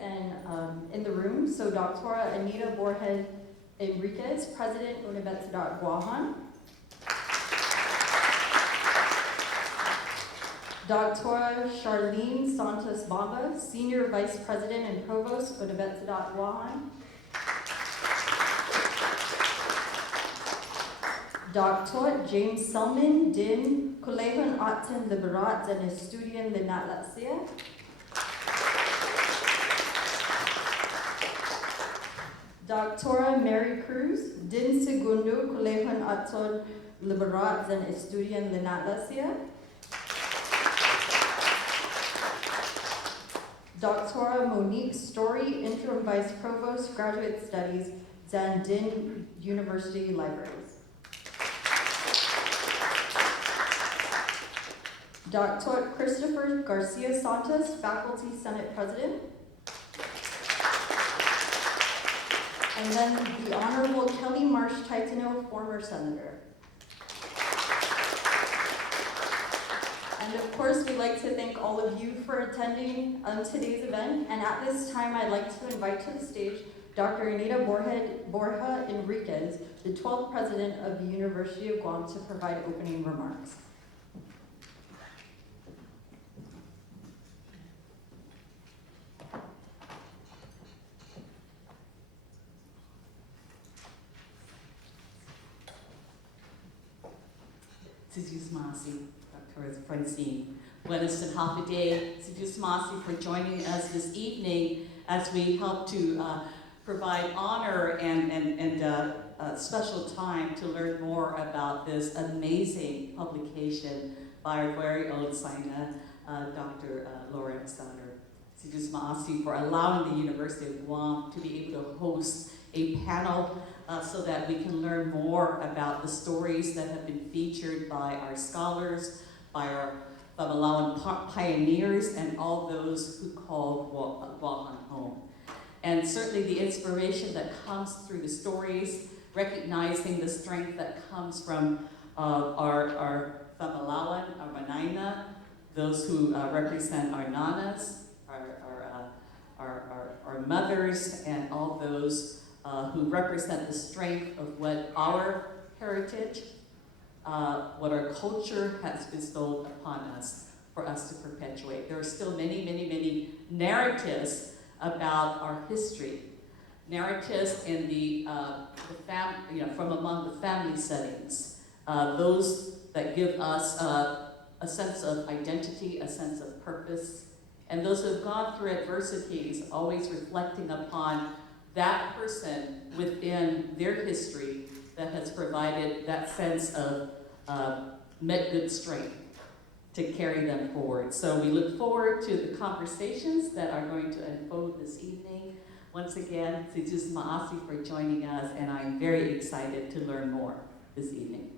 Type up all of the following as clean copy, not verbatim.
And in the room, so Dr. Anita Borhead Enriquez, President, Universidad Guam. Dr. Charlene Santos Bamba, Senior Vice President and Provost, Universidad Guam. Dr. James Selman, Din, Colegio Artes Liberales and Estudian de Natlasia. Dr. Mary Cruz, Din Segundo, Colegio Artes Liberales and Estudian de Natlasia. Dr. Monique Story, Interim Vice Provost, Graduate Studies, Zandin University Libraries. Dr. Christopher Garcia Santos, Faculty Senate President. And then the Honorable Kelly Marsh Titano, former Senator. And of course, we'd like to thank all of you for attending today's event. And at this time, I'd like to invite to the stage Dr. Anita Borja Enriquez, the 12th President of the University of Guam, to provide opening remarks. Masi, Dr. Francine. Buenas and Hafiday, Masi, for joining us this evening as we help to provide honor and a special time to learn more about this amazing publication by our very own Sina, Dr. Torres Souder. Masi for allowing the University of Guam to be able to host a panel so that we can learn more about the stories that have been featured by our scholars, by our Famalawan pioneers, and all those who call Guam home. And certainly the inspiration that comes through the stories, recognizing the strength that comes from our Famalawan, our Manaina, those who represent our nanas, our mothers, and all those who represent the strength of what our heritage, what our culture has bestowed upon us for us to perpetuate. There are still many, many, many narratives about our history. Narratives in from among the family settings. Those that give us a sense of identity, a sense of purpose, and those who have gone through adversities, always reflecting upon that person within their history that has provided that sense of met good strength to carry them forward. So we look forward to the conversations that are going to unfold this evening. Once again, Sijus Maasi for joining us, and I'm very excited to learn more this evening.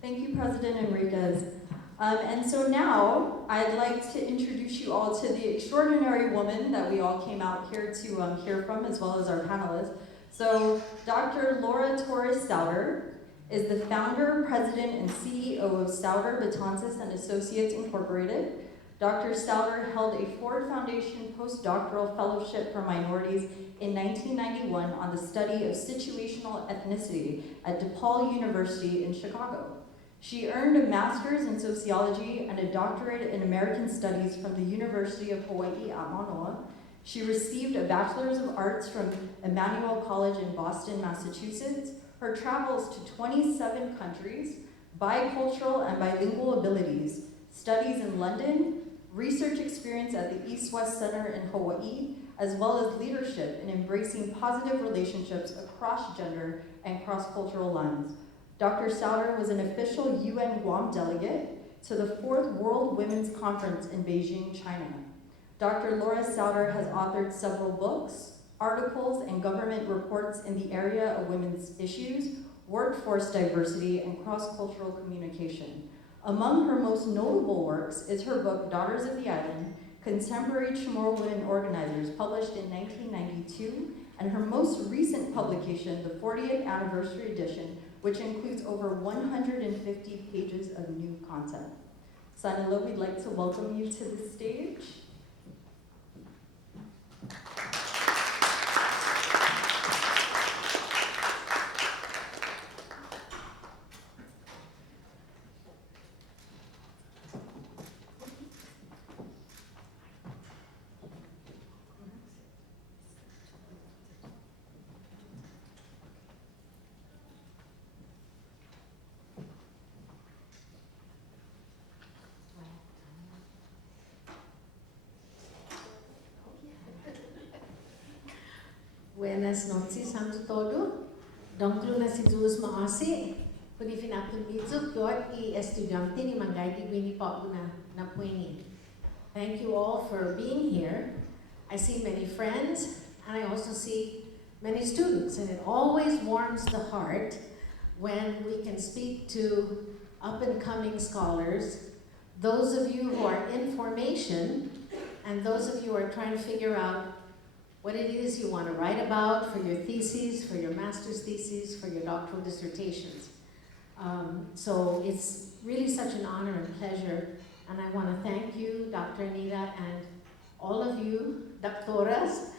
Thank you, President Enriquez. And so now, I'd like to introduce you all to the extraordinary woman that we all came out here to hear from, as well as our panelists. So, Dr. Laura Torres Souder is the founder, president, and CEO of Souder, Betances and Associates Incorporated. Dr. Souder held a Ford Foundation postdoctoral fellowship for minorities in 1991 on the study of situational ethnicity at DePaul University in Chicago. She earned a master's in sociology and a doctorate in American studies from the University of Hawaii at Manoa. She received a bachelor's of arts from Emmanuel College in Boston, Massachusetts. Her travels to 27 countries, bicultural and bilingual abilities, studies in London, research experience at the East-West Center in Hawaii, as well as leadership in embracing positive relationships across gender and cross-cultural lines. Dr. Souder was an official UN Guam delegate to the 4th World Women's Conference in Beijing, China. Dr. Laura Souder has authored several books, articles, and government reports in the area of women's issues, workforce diversity, and cross-cultural communication. Among her most notable works is her book, Daughters of the Island, Contemporary Chamorro Women Organizers, published in 1992, and her most recent publication, the 40th anniversary edition, which includes over 150 pages of new content. Sanilo, we'd like to welcome you to the stage. Buenas noches, ante todo. Dongklu na si Zeus maasi. Kuni finapilmizu kyot I estudiante ni mangai di bini po na puini. Thank you all for being here. I see many friends, and I also see many students, and it always warms the heart when we can speak to up-and-coming scholars, those of you who are in formation, and those of you who are trying to figure out what it is you want to write about for your theses, for your master's theses, for your doctoral dissertations. So it's really such an honor and pleasure, and I want to thank you, Dr. Anita, and all of you, doctoras,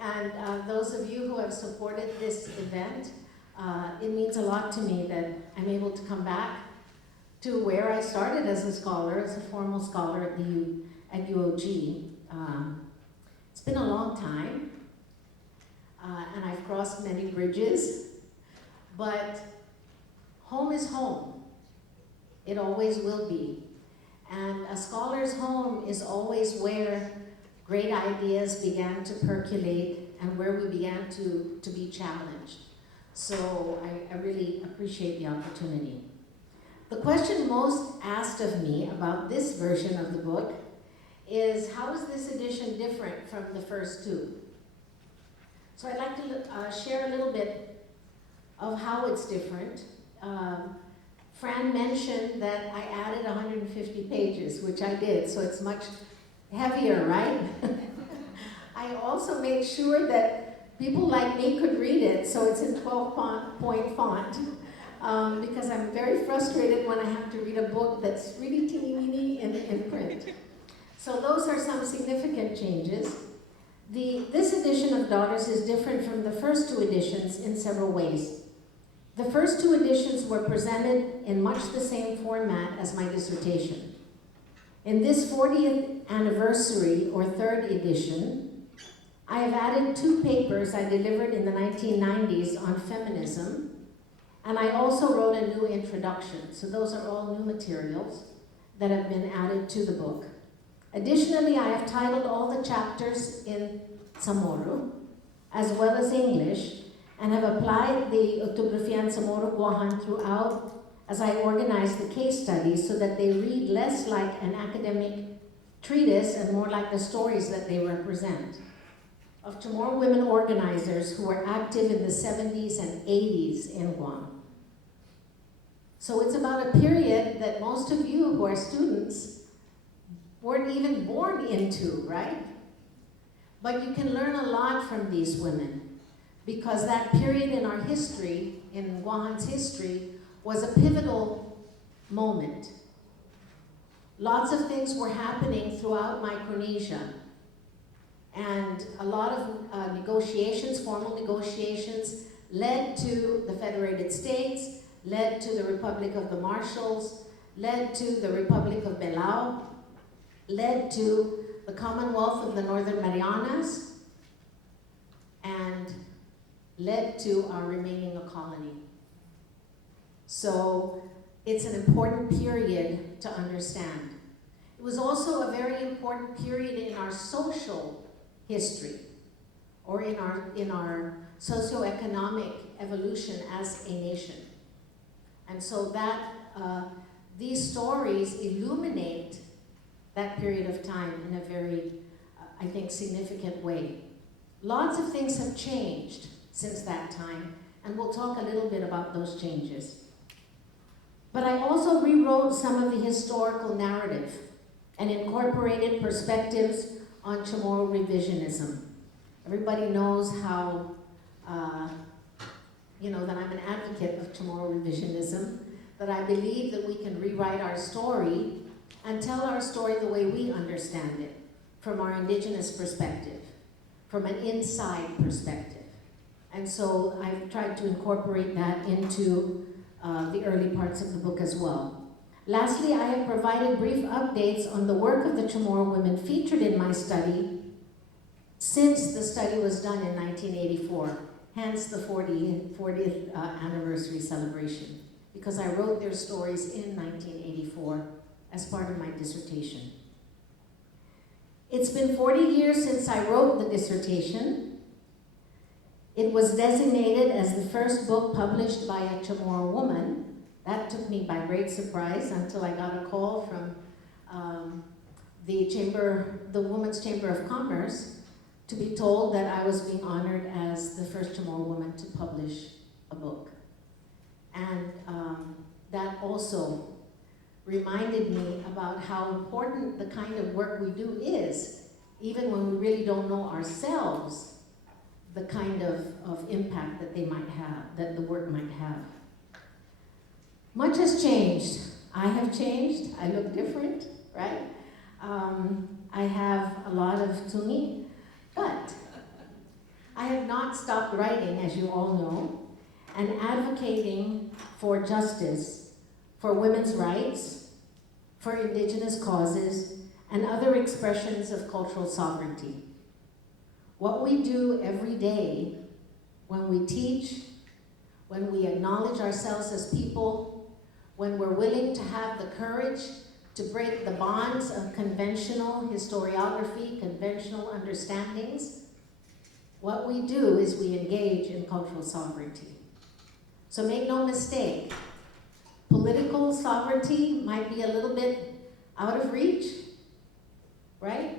and those of you who have supported this event. It means a lot to me that I'm able to come back to where I started as a scholar, as a formal scholar at UOG. It's been a long time, and I've crossed many bridges, but home is home. It always will be. And a scholar's home is always where great ideas began to percolate and where we began to be challenged. So I really appreciate the opportunity. The question most asked of me about this version of the book is, how is this edition different from the first two? So I'd like to share a little bit of how it's different. Fran mentioned that I added 150 pages, which I did, so it's much heavier, right? I also made sure that people like me could read it, so it's in 12-point font, because I'm very frustrated when I have to read a book that's really teeny-weeny in print. So those are some significant changes. This edition of Daughters is different from the first two editions in several ways. The first two editions were presented in much the same format as my dissertation. In this 40th anniversary, or third edition, I have added two papers I delivered in the 1990s on feminism, and I also wrote a new introduction. So those are all new materials that have been added to the book. Additionally, I have titled all the chapters in CHamoru, as well as English, and have applied the orthography and CHamoru Guahan throughout as I organize the case studies so that they read less like an academic treatise and more like the stories that they represent, of Chamorro women organizers who were active in the 70s and 80s in Guam. So it's about a period that most of you who are students weren't even born into, right? But you can learn a lot from these women, because that period in our history, in Guahan's history, was a pivotal moment. Lots of things were happening throughout Micronesia, and a lot of negotiations, formal negotiations, led to the Federated States, led to the Republic of the Marshalls, led to the Republic of Belao, led to the Commonwealth of the Northern Marianas, and led to our remaining a colony. So it's an important period to understand. It was also a very important period in our social history, or in our socioeconomic evolution as a nation. And so that these stories illuminate that period of time in a very, I think, significant way. Lots of things have changed since that time, and we'll talk a little bit about those changes. But I also rewrote some of the historical narrative and incorporated perspectives on Chamorro revisionism. Everybody knows how that I'm an advocate of Chamorro revisionism, that I believe that we can rewrite our story and tell our story the way we understand it, from our indigenous perspective, from an inside perspective. And so I've tried to incorporate that into the early parts of the book as well. Lastly, I have provided brief updates on the work of the Chamorro women featured in my study since the study was done in 1984, hence the 40th anniversary celebration, because I wrote their stories in 1984 as part of my dissertation. It's been 40 years since I wrote the dissertation. It was designated as the first book published by a Chamorro woman. That took me by great surprise until I got a call from the Women's Chamber of Commerce to be told that I was being honored as the first Chamorro woman to publish a book. And that also reminded me about how important the kind of work we do is, even when we really don't know ourselves, the kind of impact that they might have, that the work might have. Much has changed. I have changed. I look different, right? I have a lot of tungi, but I have not stopped writing, as you all know, and advocating for justice, for women's rights, for indigenous causes, and other expressions of cultural sovereignty. What we do every day when we teach, when we acknowledge ourselves as people, when we're willing to have the courage to break the bonds of conventional historiography, conventional understandings, what we do is we engage in cultural sovereignty. So make no mistake, political sovereignty might be a little bit out of reach, right?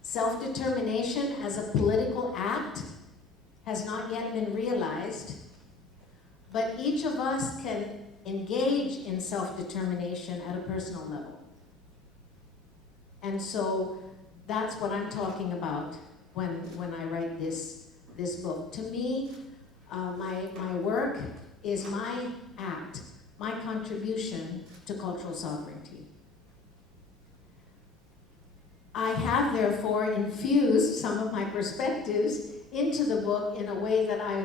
Self-determination as a political act has not yet been realized, but each of us can engage in self-determination at a personal level. And so that's what I'm talking about when I write this book. To me, my work is my act, my contribution to cultural sovereignty. I have therefore infused some of my perspectives into the book in a way that I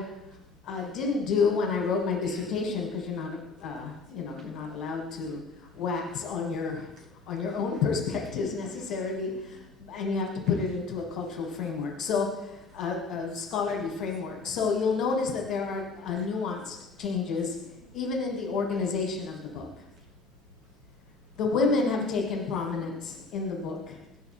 didn't do when I wrote my dissertation, because you're not allowed to wax on your own perspectives necessarily, and you have to put it into a cultural framework, so a scholarly framework. So you'll notice that there are nuanced changes even in the organization of the book. The women have taken prominence in the book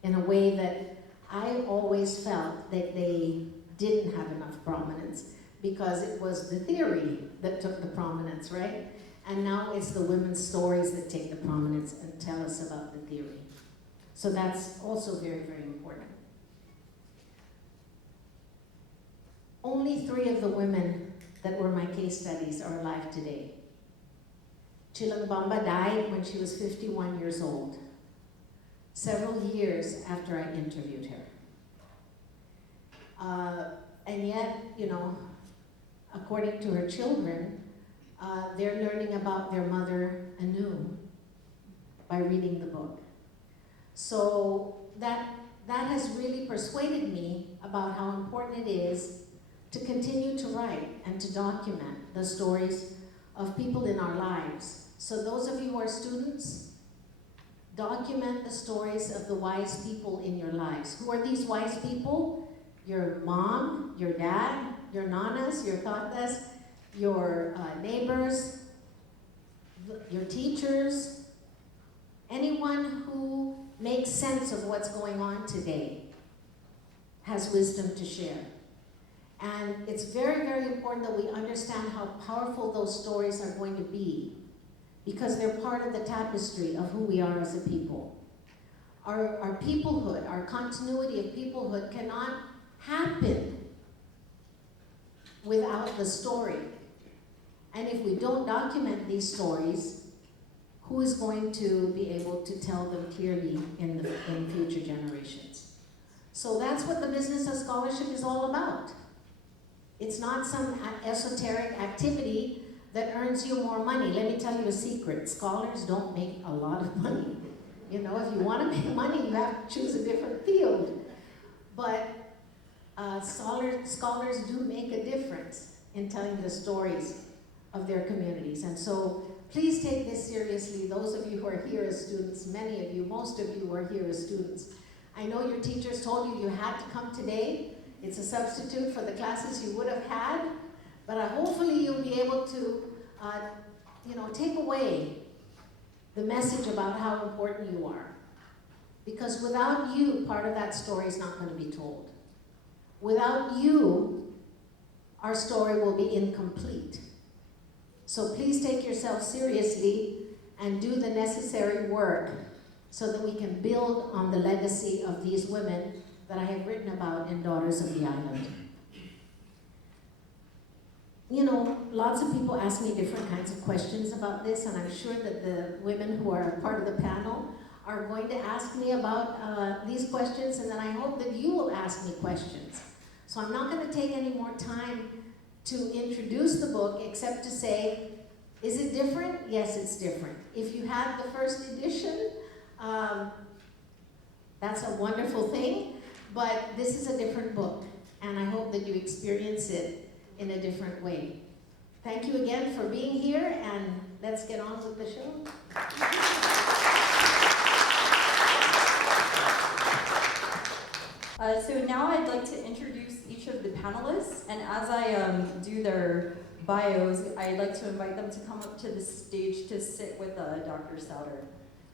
in a way that I always felt that they didn't have enough prominence, because it was the theory that took the prominence, right? And now it's the women's stories that take the prominence and tell us about the theory. So that's also very, very important. Only 3 of the women that were my case studies are alive today. Chilang Bamba died when she was 51 years old, several years after I interviewed her. And yet, according to her children, they're learning about their mother anew by reading the book. So that has really persuaded me about how important it is to continue to write and to document the stories of people in our lives. So those of you who are students, document the stories of the wise people in your lives. Who are these wise people? Your mom, your dad, your nanas, your tatas, your neighbors, your teachers, anyone who makes sense of what's going on today has wisdom to share. And it's very, very important that we understand how powerful those stories are going to be, because they're part of the tapestry of who we are as a people. Our peoplehood, our continuity of peoplehood cannot happen without the story. And if we don't document these stories, who is going to be able to tell them clearly in future generations? So that's what the business of scholarship is all about. It's not some esoteric activity that earns you more money. Let me tell you a secret. Scholars don't make a lot of money. You know, if you want to make money, you have to choose a different field. But scholars do make a difference in telling the stories of their communities. And so please take this seriously. Those of you who are here as students, many of you, most of you are here as students. I know your teachers told you you had to come today. It's a substitute for the classes you would have had, but hopefully you'll be able to take away the message about how important you are. Because without you, part of that story is not going to be told. Without you, our story will be incomplete. So please take yourself seriously and do the necessary work so that we can build on the legacy of these women that I have written about in Daughters of the Island. You know, lots of people ask me different kinds of questions about this, and I'm sure that the women who are part of the panel are going to ask me about these questions, and then I hope that you will ask me questions. So I'm not going to take any more time to introduce the book, except to say, is it different? Yes, it's different. If you had the first edition, that's a wonderful thing, but this is a different book, and I hope that you experience it in a different way. Thank you again for being here, and let's get on with the show. So now I'd like to introduce each of the panelists, and as I do their bios, I'd like to invite them to come up to the stage to sit with Dr. Souder.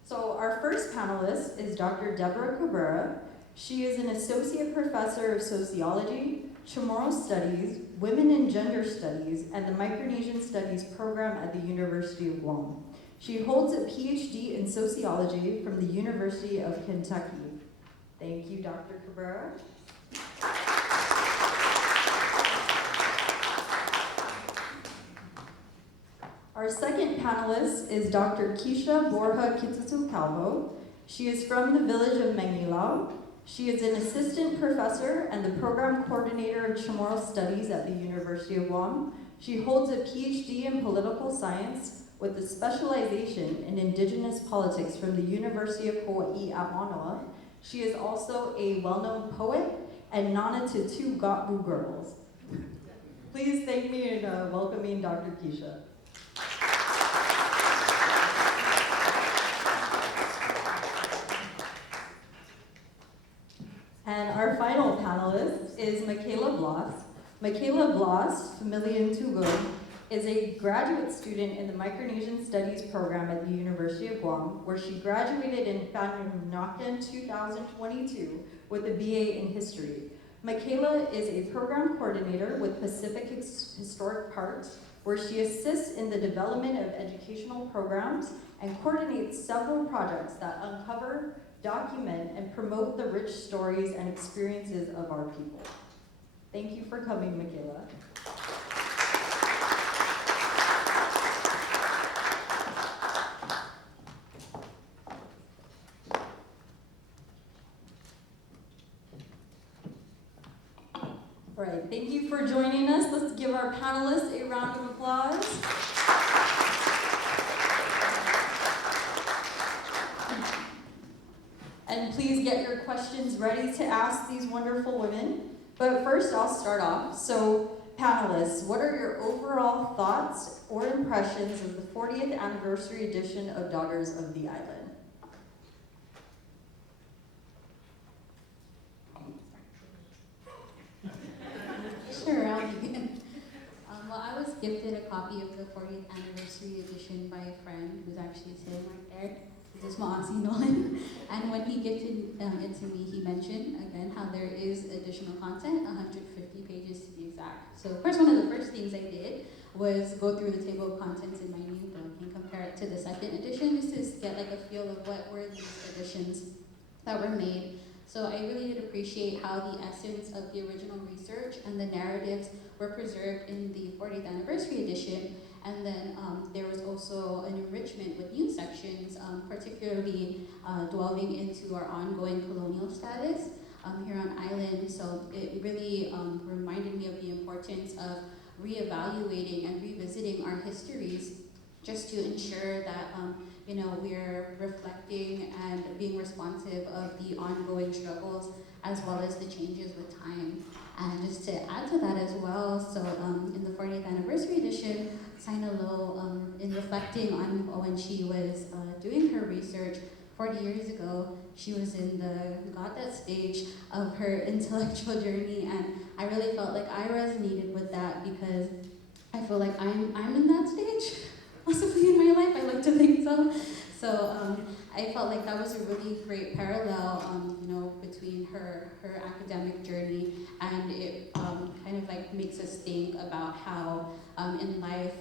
So our first panelist is Dr. Deborah Cabrera. She is an associate professor of sociology, CHamoru Studies, Women and Gender Studies, and the Micronesian Studies program at the University of Guam. She holds a PhD in sociology from the University of Kentucky. Thank you, Dr. Cabrera. Our second panelist is Dr. Keisha Borja Kitutu Calvo. She is from the village of Mangilao. She is an assistant professor and the program coordinator of Chamorro Studies at the University of Guam. She holds a PhD in political science with a specialization in indigenous politics from the University of Hawaii at Manoa. She is also a well-known poet and nana to two Gotbu girls. Please thank me in welcoming Dr. Keisha. And our final panelist is Michaela Blas. Michaela Blas, Familian Tugo, is a graduate student in the Micronesian Studies program at the University of Guam, where she graduated in Panunakan 2022 with a BA in History. Michaela is a program coordinator with Pacific Historic Parks, where she assists in the development of educational programs and coordinates several projects that uncover, document, and promote the rich stories and experiences of our people. Thank you for coming, Michaela. All right, thank you for joining us. Let's give our panelists a round of applause. And please get your questions ready to ask these wonderful women. But first, I'll start off. So, panelists, what are your overall thoughts or impressions of the 40th anniversary edition of Daughters of the Island? Sure, I'll begin. Well, I was gifted a copy of the 40th anniversary edition by a friend who's actually sitting right there. This is Maasi Nolan. And when he gifted it to me, he mentioned, again, how there is additional content, 150 pages to be exact. So of course, one of the first things I did was go through the table of contents in my new book and compare it to the second edition, just to get like a feel of what were these additions that were made. So I really did appreciate how the essence of the original research and the narratives were preserved in the 40th anniversary edition. And then there was also an enrichment with new sections, particularly delving into our ongoing colonial status, here on island. So it really reminded me of the importance of reevaluating and revisiting our histories just to ensure that we're reflecting and being responsive of the ongoing struggles as well as the changes with time. And just to add to that as well, so in the 40th anniversary edition, Sina Lo, in reflecting on when she was doing her research 40 years ago, she was in the Goddess stage of her intellectual journey, and I really felt like I resonated with that because I feel like I'm in that stage, possibly in my life. I like to think so. So I felt like that was a really great parallel, between her academic journey, and it kind of like makes us think about how in life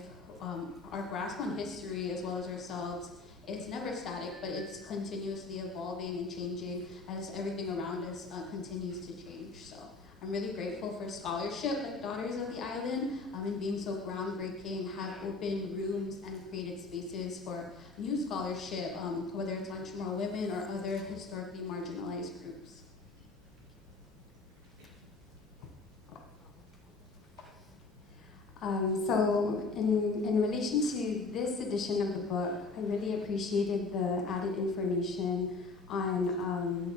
our grasp on history as well as ourselves, it's never static, but it's continuously evolving and changing as everything around us continues to change. So I'm really grateful for scholarship like Daughters of the Island, and being so groundbreaking, have opened rooms and created spaces for new scholarship, whether it's on Chamorro women or other historically marginalized groups. So in relation to this edition of the book, I really appreciated the added information on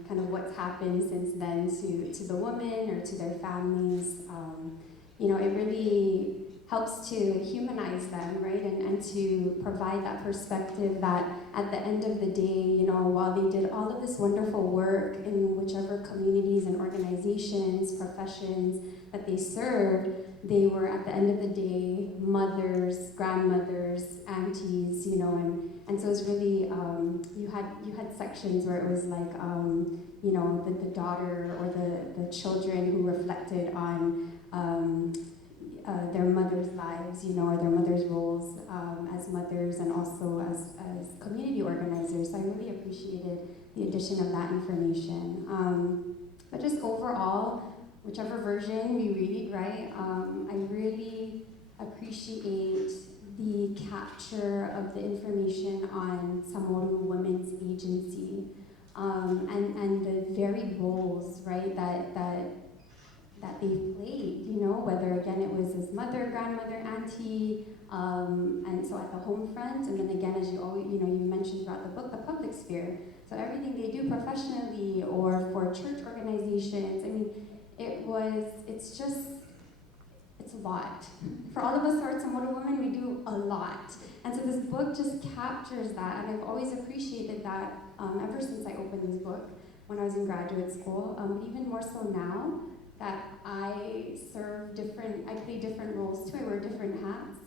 kind of what's happened since then to the women or to their families. It really helps to humanize them, right? And to provide that perspective that at the end of the day, while they did all of this wonderful work in whichever communities and organizations, professions that they served, they were at the end of the day mothers, grandmothers, aunties, and so it's really you had sections where it was like the daughter or the children who reflected on their mother's lives, or their mother's roles as mothers and also as community organizers. So I really appreciated the addition of that information. But just overall, whichever version we read, right, I really appreciate the capture of the information on CHamoru women's agency and the varied roles, right, that they've played, whether again it was as mother, grandmother, auntie, and so at the home front, and then again, as you always, you mentioned throughout the book, the public sphere. So everything they do professionally or for church organizations, I mean, it's a lot. For all of us who are CHamoru women, we do a lot. And so this book just captures that, and I've always appreciated that ever since I opened this book when I was in graduate school, even more so now that I play different roles too, I wear different hats.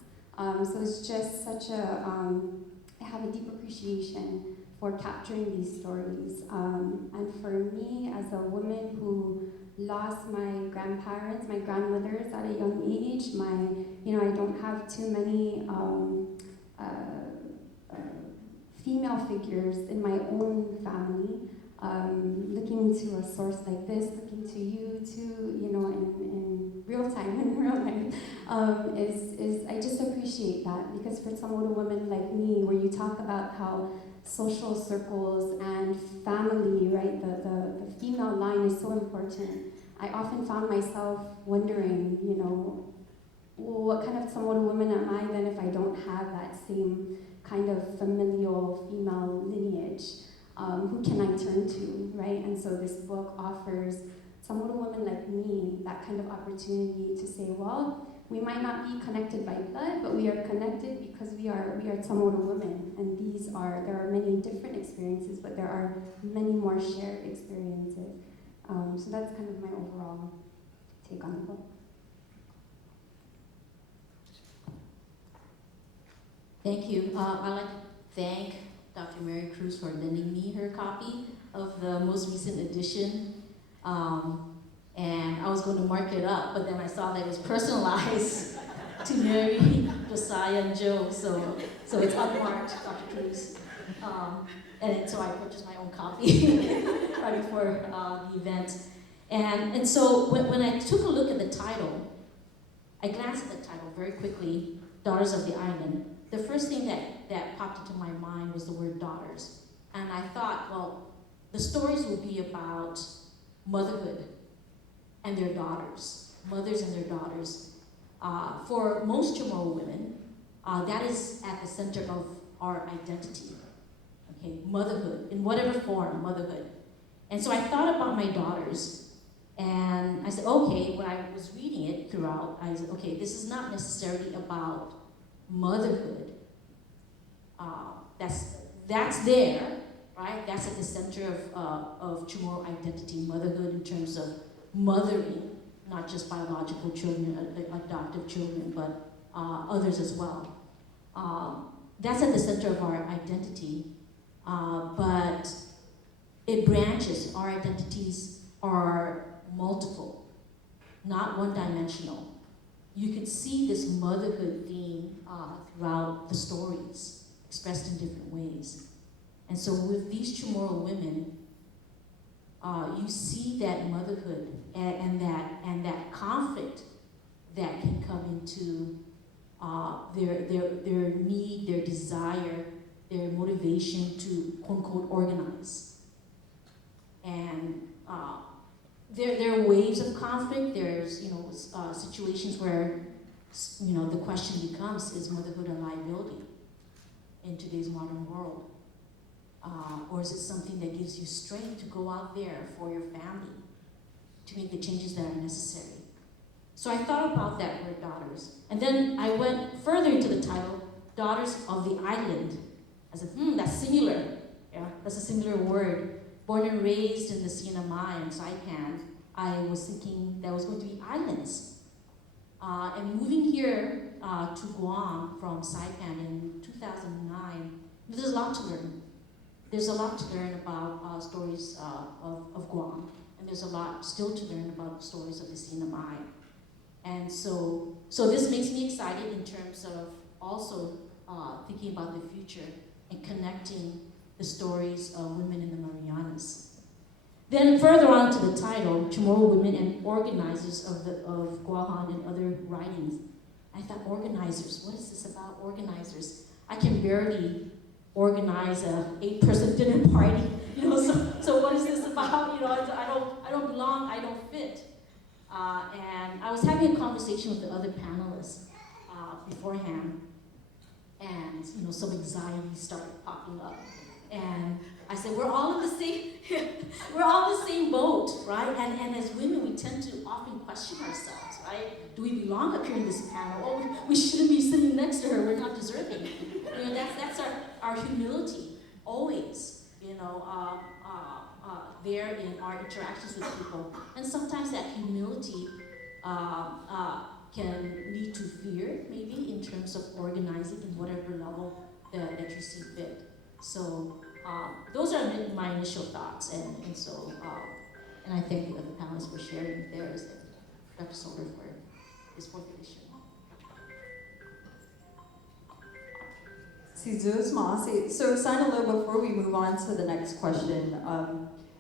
So it's just such I have a deep appreciation for capturing these stories. And for me, as a woman who lost my grandparents, my grandmothers at a young age, I don't have too many female figures in my own family. Looking to a source like this, looking to you too, in real time, in real life, is I just appreciate that, because for CHamoru women like me, where you talk about how social circles and family, right, the female line is so important, I often found myself wondering, what kind of CHamoru woman am I then if I don't have that same kind of familial female lineage? Who can I turn to, right? And so this book offers CHamoru women like me that kind of opportunity to say, well, we might not be connected by blood, but we are connected because we are CHamoru women, and there are many different experiences, but there are many more shared experiences. So that's kind of my overall take on the book. Thank you. I'd like to thank Dr. Mary Cruz for lending me her copy of the most recent edition. And I was going to mark it up, but then I saw that it was personalized to Mary, Josiah, and Joe, so it's unmarked, Dr. Cruz. And so I purchased my own copy right before the event. And so when I took a look at the title, I glanced at the title very quickly, Daughters of the Island. The first thing that popped into my mind was the word daughters. And I thought, well, the stories will be about motherhood and their daughters, mothers and their daughters. For most Chamorro women, that is at the center of our identity. Okay, motherhood, in whatever form, motherhood. And so I thought about my daughters, and I said, okay, when I was reading it throughout, I said, okay, this is not necessarily about motherhood. That's there, right? That's at the center of Chamorro identity, motherhood in terms of mothering, not just biological children, adoptive children, but others as well. That's at the center of our identity, but it branches. Our identities are multiple, not one-dimensional. You can see this motherhood theme throughout the stories, expressed in different ways. And so with these Chamorro women, you see that motherhood and that conflict that can come into their need, their desire, their motivation to quote unquote organize. And there are waves of conflict. There's situations where the question becomes, is motherhood a liability in today's modern world? Or is it something that gives you strength to go out there for your family, to make the changes that are necessary? So I thought about that word daughters. And then I went further into the title, Daughters of the Island. I said, that's singular. Yeah, that's a singular word. Born and raised in the Sinamai and Saipan, I was thinking there was going to be islands. And moving here to Guam from Saipan in 2009, there's a lot to learn. There's a lot to learn about stories of Guam, and there's a lot still to learn about stories of the Sinamai. And so this makes me excited in terms of also thinking about the future and connecting the stories of women in the Marianas. Then further on to the title, Chamorro Women and Organizers of Guahan and Other Writings. I thought, organizers, what is this about organizers? I can barely organize a 8-person dinner party, so what is this about? I don't belong, I don't fit. And I was having a conversation with the other panelists beforehand, and some anxiety started popping up. And I said, we're all in the same boat, right? And as women, we tend to often question ourselves, right? Do we belong up here in this panel? Oh, we shouldn't be sitting next to her. We're not deserving. That's our humility, always. There in our interactions with people, and sometimes that humility can lead to fear, maybe in terms of organizing in whatever level that you see fit. So those are my initial thoughts, and I thank the other panelists for sharing theirs, and Dr. Souder for his 4th edition. So Sinalo, before we move on to the next question,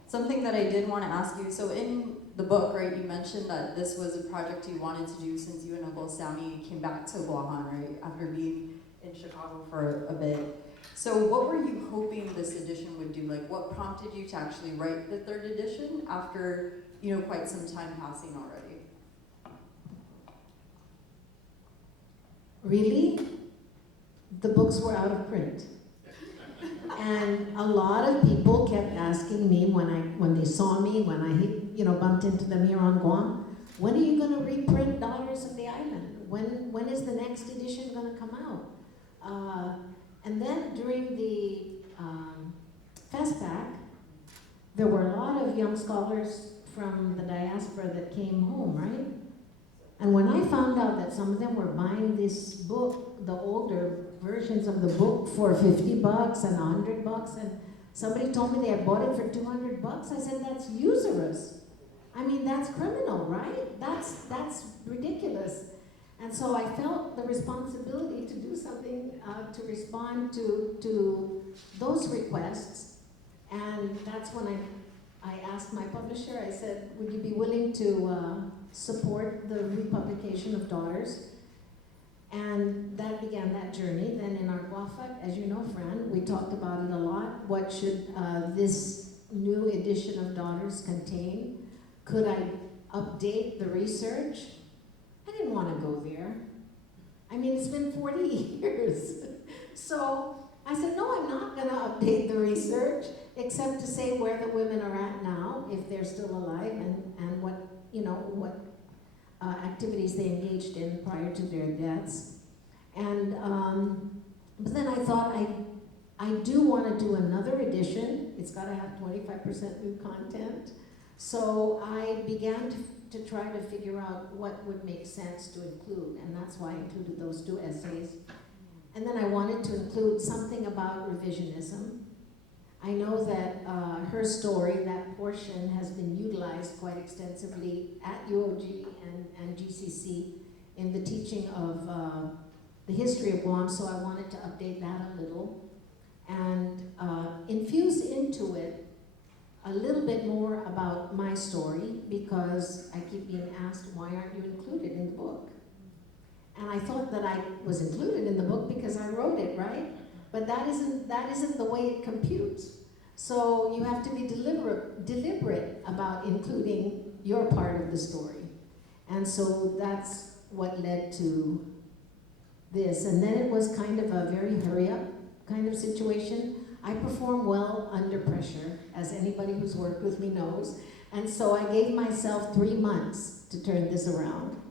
something that I did want to ask you, so in the book, right, you mentioned that this was a project you wanted to do since you and Uncle Sammy came back to Guahan, right, after being in Chicago for a bit. So what were you hoping this edition would do? Like, what prompted you to actually write the 3rd edition after, quite some time passing already? Really? The books were out of print. And a lot of people kept asking me when they saw me, when I bumped into them here on Guam, when are you going to reprint Daughters of the Island? When is the next edition going to come out? And then during the FESPAC, there were a lot of young scholars from the diaspora that came home, right? And when I found out that some of them were buying this book, the older versions of the book for $50 and $100, and somebody told me they had bought it for $200, I said, that's usurious. I mean, that's criminal, right? That's ridiculous. And so I felt the responsibility to do something to respond to those requests. And that's when I asked my publisher, I said, would you be willing to support the republication of Daughters? And that began that journey. Then in our Guafak, as you know, Fran, we talked about it a lot. What should this new edition of Daughters contain? could I update the research? I didn't want to go there. I mean, it's been 40 years. So I said, no, I'm not going to update the research, except to say where the women are at now, if they're still alive, and what, what activities they engaged in prior to their deaths. And, but then I thought, I do want to do another edition. It's got to have 25% new content. So I began to try to figure out what would make sense to include, and that's why I included those 2 essays. And then I wanted to include something about revisionism. I know that her story, that portion, has been utilized quite extensively at UOG and GCC in the teaching of the history of Guam, so I wanted to update that a little and infuse into it a little bit more about my story, because I keep being asked, why aren't you included in the book? And I thought that I was included in the book because I wrote it, right? But that isn't the way it computes. So you have to be deliberate about including your part of the story. And so that's what led to this. And then it was kind of a very hurry-up kind of situation. I perform well under pressure, as anybody who's worked with me knows. And so I gave myself 3 months to turn this around.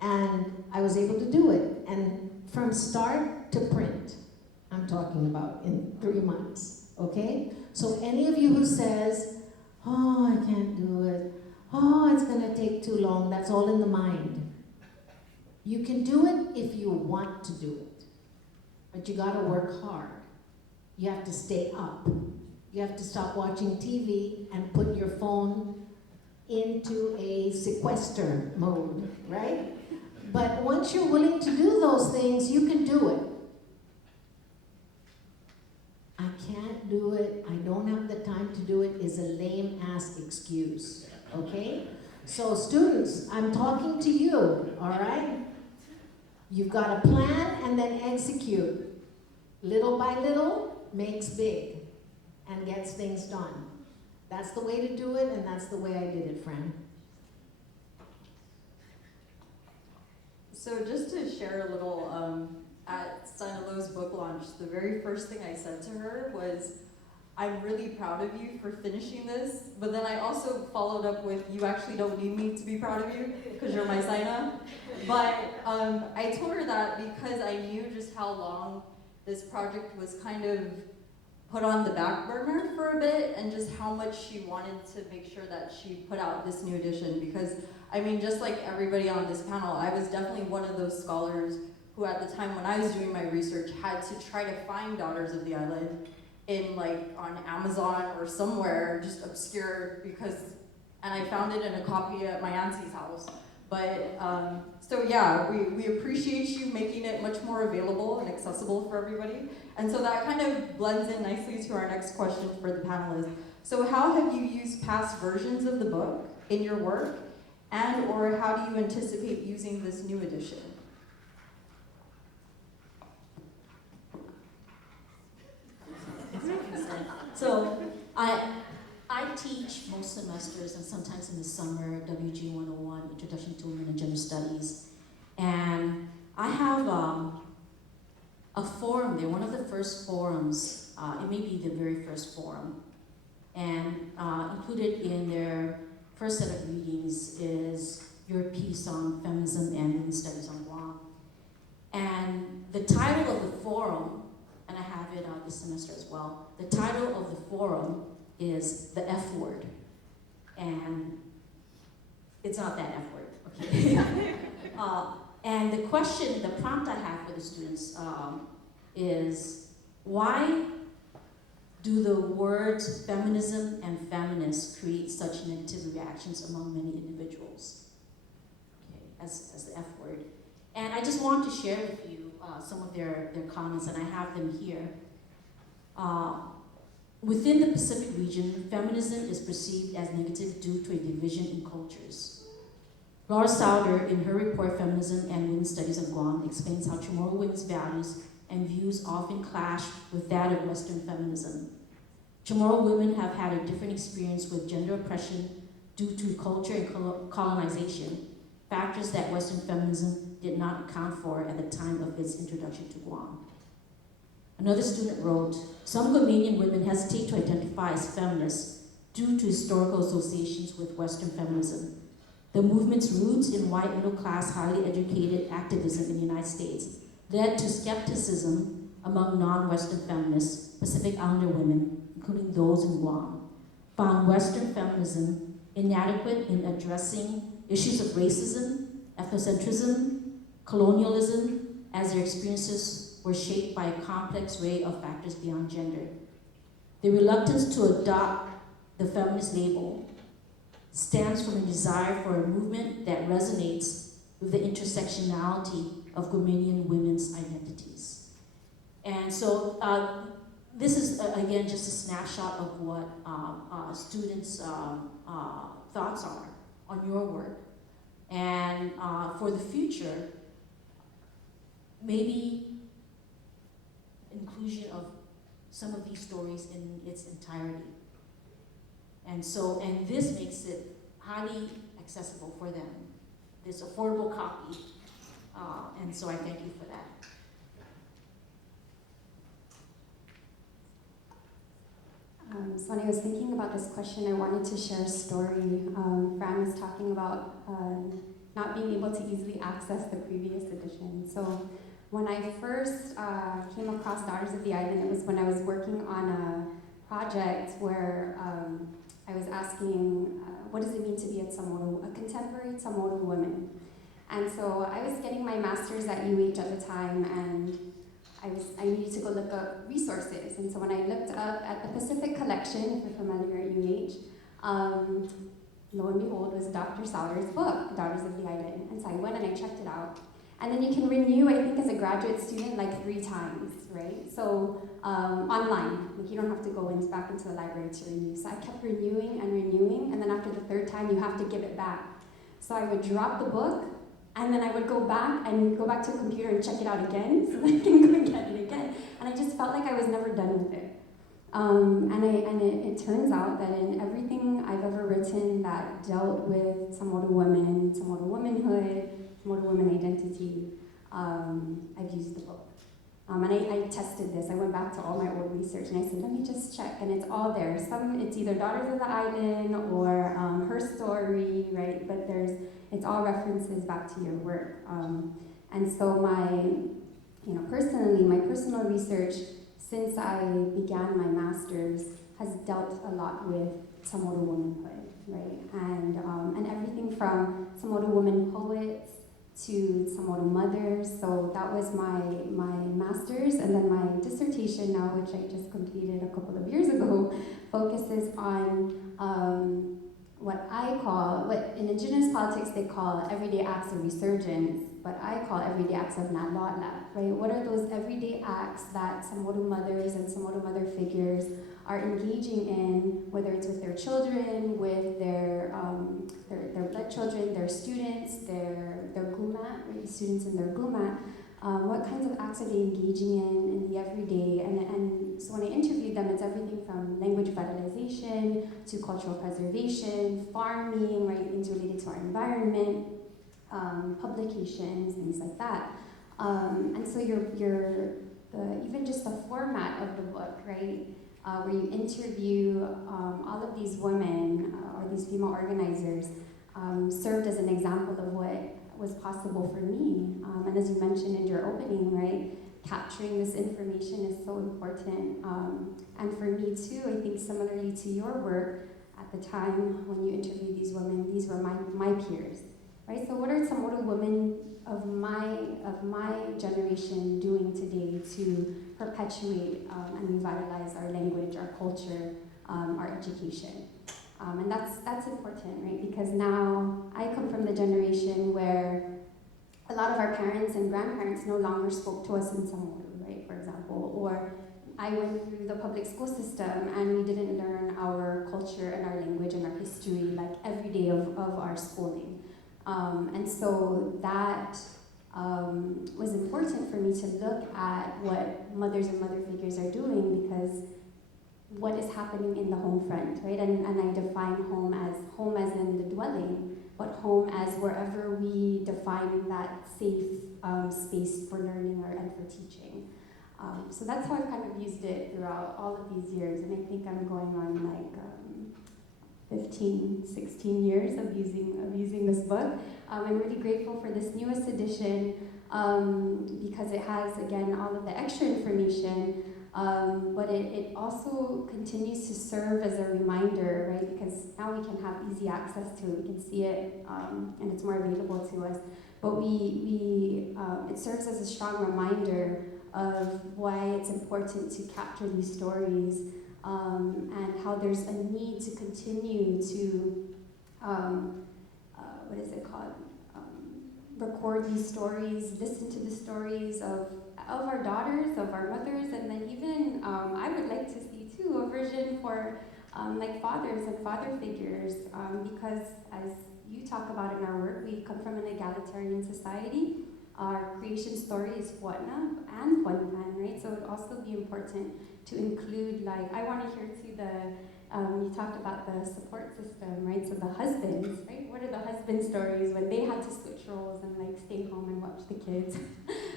And I was able to do it. And from start to print, I'm talking about in 3 months, okay? So any of you who says, oh, I can't do it, oh, it's gonna take too long, that's all in the mind. You can do it if you want to do it, but you gotta work hard. You have to stay up. You have to stop watching TV and put your phone into a sequester mode, right? But once you're willing to do those things, you can do it. I can't do it, I don't have the time to do it is a lame-ass excuse, okay? So students, I'm talking to you, all right? You've got to plan and then execute. Little by little makes big and gets things done. That's the way to do it, and that's the way I did it, Fran. So just to share a little, at Sinalo's book launch, the very first thing I said to her was, I'm really proud of you for finishing this, but then I also followed up with, you actually don't need me to be proud of you, because you're my Sina. But I told her that because I knew just how long this project was kind of put on the back burner for a bit, and just how much she wanted to make sure that she put out this new edition. Because, I mean, just like everybody on this panel, I was definitely one of those scholars who at the time when I was doing my research had to try to find Daughters of the Island in like on Amazon or somewhere, just obscure, because, and I found it in a copy at my auntie's house. But, so yeah, we appreciate you making it much more available and accessible for everybody. And so that kind of blends in nicely to our next question for the panelists. So how have you used past versions of the book in your work, and or how do you anticipate using this new edition? So I teach most semesters and sometimes in the summer, WG 101, Introduction to Women and Gender Studies. And I have a forum there, one of the first forums, it may be the very first forum. And included in their first set of readings is your piece on feminism and women's studies on Guam. And the title of the forum, and I have it this semester as well, the title of the forum is the F word. And it's not that F word, okay? And the question, the prompt I have for the students is, why do the words feminism and feminist create such negative reactions among many individuals? Okay, as the F word. And I just want to share with you some of their comments, and I have them here. Within the Pacific region, feminism is perceived as negative due to a division in cultures. Torres Souder, in her report, Feminism and Women's Studies of Guam, explains how CHamoru women's values and views often clash with that of Western feminism. CHamoru women have had a different experience with gender oppression due to culture and colonization, factors that Western feminism did not account for at the time of its introduction to Guam. Another student wrote, some Guamanian women hesitate to identify as feminists due to historical associations with Western feminism. The movement's roots in white middle-class, highly educated activism in the United States led to skepticism among non-Western feminists, Pacific Islander women, including those in Guam, found Western feminism inadequate in addressing issues of racism, ethnocentrism, colonialism, as their experiences were shaped by a complex array of factors beyond gender. The reluctance to adopt the feminist label stems from a desire for a movement that resonates with the intersectionality of Guamanian women's identities. And so this is, again, just a snapshot of what students' thoughts are on your work. And for the future, maybe inclusion of some of these stories in its entirety. And this makes it highly accessible for them, this affordable copy. And so I thank you for that. So when I was thinking about this question, I wanted to share a story. Fran was talking about not being able to easily access the previous edition. So when I first came across Daughters of the Island, it was when I was working on a project where I was asking, what does it mean to be a contemporary CHamoru woman? And so I was getting my master's at UH at the time, and I needed to go look up resources. And so when I looked up at the Pacific Collection, if you're familiar at UH, lo and behold was Dr. Souder's book, Daughters of the Island. And so I went and I checked it out. And then you can renew, I think, as a graduate student, like 3 times, right? So online, like you don't have to go back into the library to renew. So I kept renewing, and then after the 3rd time, you have to give it back. So I would drop the book, and then I would go back to a computer and check it out again, so that I can go and get it again. And I just felt like I was never done with it. It turns out that in everything I've ever written that dealt with CHamoru women, CHamoru womanhood, CHamoru woman identity, I've used the book. And I tested this. I went back to all my old research and I said, let me just check. And it's all there. It's either Daughters of the Island or her story, right? But it's all references back to your work. And so personally, my personal research since I began my master's has dealt a lot with CHamoru womanhood, right? And everything from CHamoru women poets to CHamoru mothers. So that was my master's, and then my dissertation now, which I just completed a couple of years ago, focuses on what in indigenous politics they call everyday acts of resurgence, but I call everyday acts of nalala, right? What are those everyday acts that CHamoru mothers and CHamoru mother figures are engaging in, whether it's with their children, with their blood children, their students, their gumat, right? The students in their gumat. What kinds of acts are they engaging in the everyday? And so when I interviewed them, it's everything from language revitalization to cultural preservation, farming, right? Things related to our environment, publications, things like that. And so even just the format of the book, right? Where you interview all of these women or these female organizers served as an example of what was possible for me. And as you mentioned in your opening, right, capturing this information is so important. And for me too, I think similarly to your work, at the time when you interviewed these women, these were my peers, right? So what are CHamoru women of my generation doing today to perpetuate and revitalize our language, our culture, our education? And that's important, right? Because now I come from the generation where a lot of our parents and grandparents no longer spoke to us in CHamoru, right? For example, or I went through the public school system and we didn't learn our culture and our language and our history like every day of our schooling. And so that was important for me to look at what mothers and mother figures are doing, because what is happening in the home front, right? And I define home as in the dwelling, but home as wherever we define that safe space for learning and for teaching. So that's how I've kind of used it throughout all of these years, and I think I'm going on like 15, 16 years of using this book. I'm really grateful for this newest edition because it has, again, all of the extra information, but it also continues to serve as a reminder, right? Because now we can have easy access to it, we can see it, and it's more available to us. But it serves as a strong reminder of why it's important to capture these stories, and how there's a need to continue to, record these stories, listen to the stories of our daughters, of our mothers, and then even, I would like to see too, a version for like fathers and father figures, because as you talk about in our work, we come from an egalitarian society. Our creation story is Huatna and Huantan, right? So it would also be important to include, like, I want to hear too you talked about the support system, right? So the husbands, right? What are the husband stories when they had to switch roles and like stay home and watch the kids?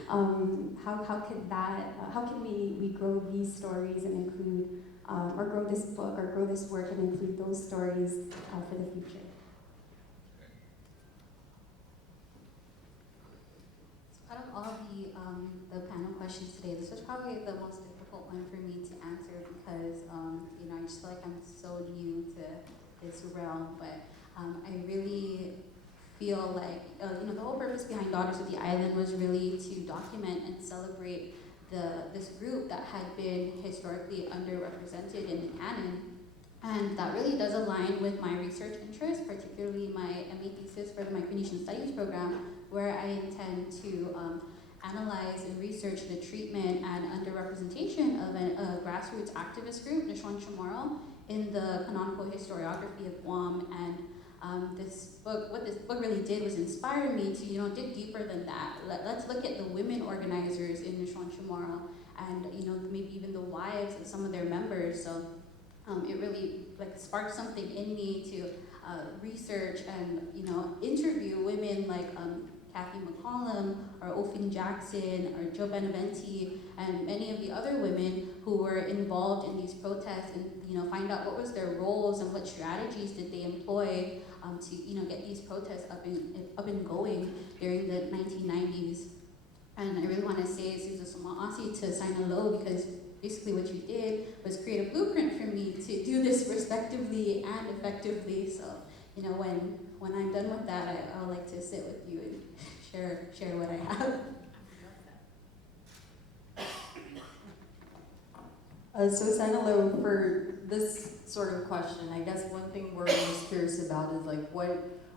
How can we grow these stories and include, or grow this book or grow this work and include those stories for the future? Out of all the panel questions today, this was probably the most difficult one for me to answer because I just feel like I'm so new to this realm. But I really feel like the whole purpose behind Daughters of the Island was really to document and celebrate this group that had been historically underrepresented in the canon. And that really does align with my research interests, particularly my MA thesis for the Micronesian Studies program, where I intend to analyze and research the treatment and underrepresentation of a grassroots activist group, CHamoru, in the canonical historiography of Guam. And what this book really did was inspire me to dig deeper than that. Let's look at the women organizers in CHamoru and maybe even the wives of some of their members. So it really sparked something in me to research and interview women like Kathy McCollum or Ophine Jackson or Jo Beneventi and many of the other women who were involved in these protests, and find out what was their roles and what strategies did they employ to get these protests up and going during the 1990s. And I really want to say Suzusumaasi to Sinaloa, because basically what you did was create a blueprint for me to do this respectively and effectively. So, when I'm done with that, I would like to sit with you and share what I have. So Sinalo, for this sort of question, I guess one thing we're most curious about is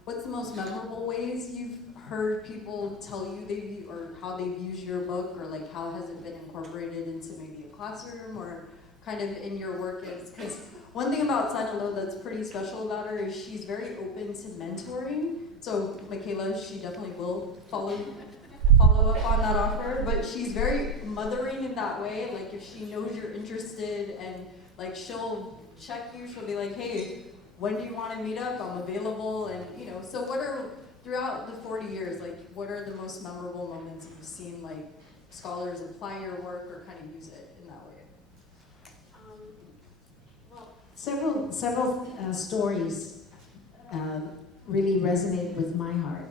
what's the most memorable ways you've heard people tell you or how they've used your book, or how has it been incorporated into maybe a classroom or kind of in your work? Because one thing about Sinalo that's pretty special about her is she's very open to mentoring. So Michaela, she definitely will follow up on that offer, but she's very mothering in that way. If she knows you're interested and she'll check you, she'll be like, hey, when do you want to meet up? I'm available. And so what are, throughout the 40 years, what are the most memorable moments you've seen scholars apply your work or kind of use it in that way? Several stories really resonate with my heart.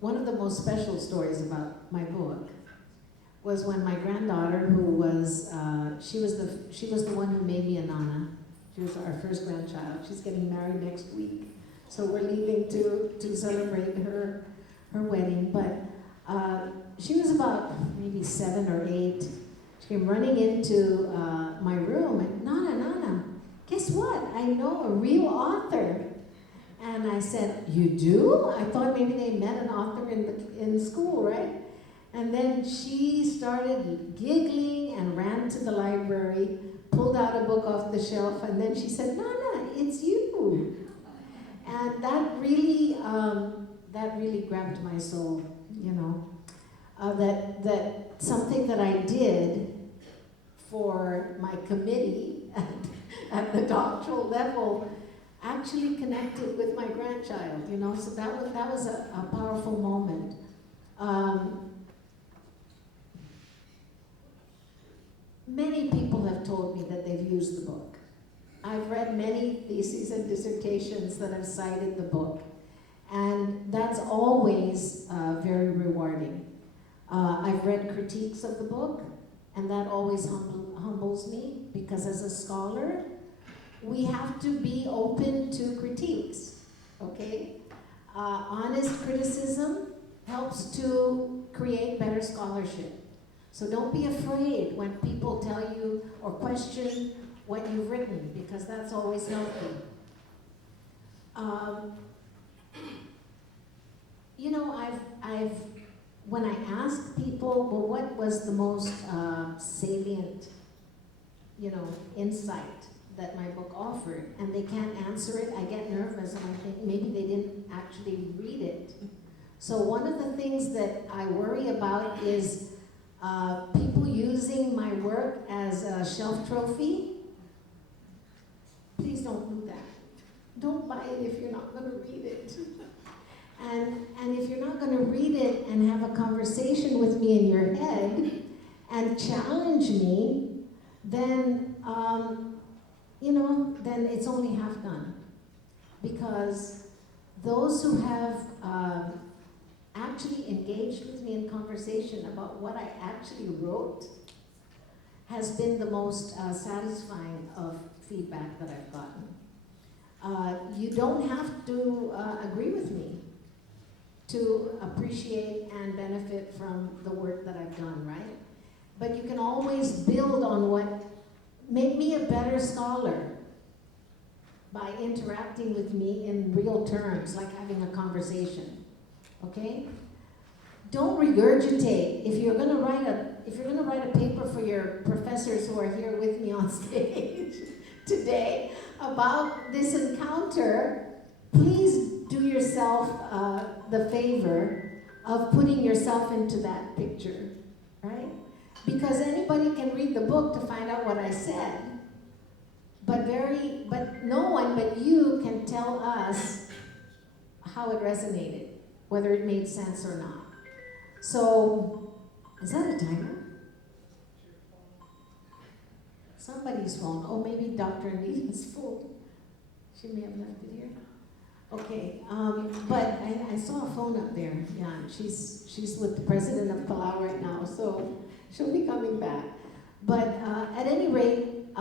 One of the most special stories about my book was when my granddaughter, who was she was the one who made me a nana. She was our first grandchild. She's getting married next week, so we're leaving to celebrate her wedding. But she was about maybe 7 or 8. She came running into my room and, Nana, guess what? I know a real author. And I said, you do? I thought maybe they met an author in school, right? And then she started giggling and ran to the library, pulled out a book off the shelf, and then she said, Nana, it's you. And that really grabbed my soul, that something that I did for my committee at the doctoral level actually connected with my grandchild, you know, so that was a powerful moment. Many people have told me that they've used the book. I've read many theses and dissertations that have cited the book, and that's always very rewarding. I've read critiques of the book, and that always humbles me, because as a scholar, we have to be open to critiques, okay? Honest criticism helps to create better scholarship. So don't be afraid when people tell you or question what you've written, because that's always healthy. You know, I've when I ask people, well, what was the most salient, you know, insight that my book offered, and they can't answer it, I get nervous and I think maybe they didn't actually read it. So one of the things that I worry about is people using my work as a shelf trophy. Please don't do that. Don't buy it if you're not going to read it. And if you're not going to read it and have a conversation with me in your head and challenge me, then, you know, then it's only half done. Because those who have actually engaged with me in conversation about what I actually wrote has been the most satisfying of feedback that I've gotten. You don't have to agree with me to appreciate and benefit from the work that I've done, right? But you can always build on what made me a better scholar by interacting with me in real terms, like having a conversation, okay? Don't regurgitate. If you're gonna write a paper for your professors who are here with me on stage today about this encounter, please do yourself the favor of putting yourself into that picture, right? Because anybody can read the book to find out what I said, but no one but you can tell us how it resonated, whether it made sense or not. So, is that a timer? Somebody's phone. Oh, maybe Dr. Anita's phone. She may have left it here. Okay, but I saw a phone up there. Yeah, she's with the president of Palau right now, so she'll be coming back. But at any rate,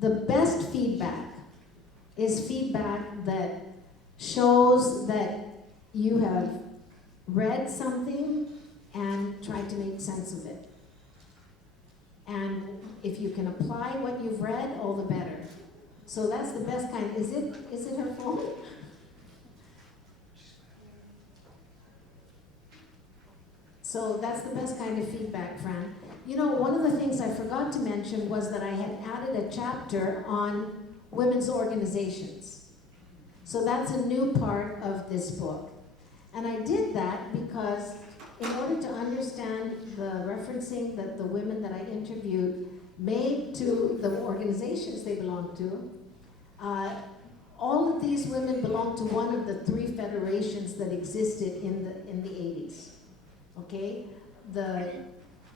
the best feedback is feedback that shows that you have read something and tried to make sense of it. And if you can apply what you've read, all the better. So that's the best kind. Is it her phone? So that's the best kind of feedback, Fran. You know, one of the things I forgot to mention was that I had added a chapter on women's organizations. So that's a new part of this book. And I did that because in order to understand the referencing that the women that I interviewed made to the organizations they belong to, all of these women belong to one of the three federations that existed in the 80s. Okay? The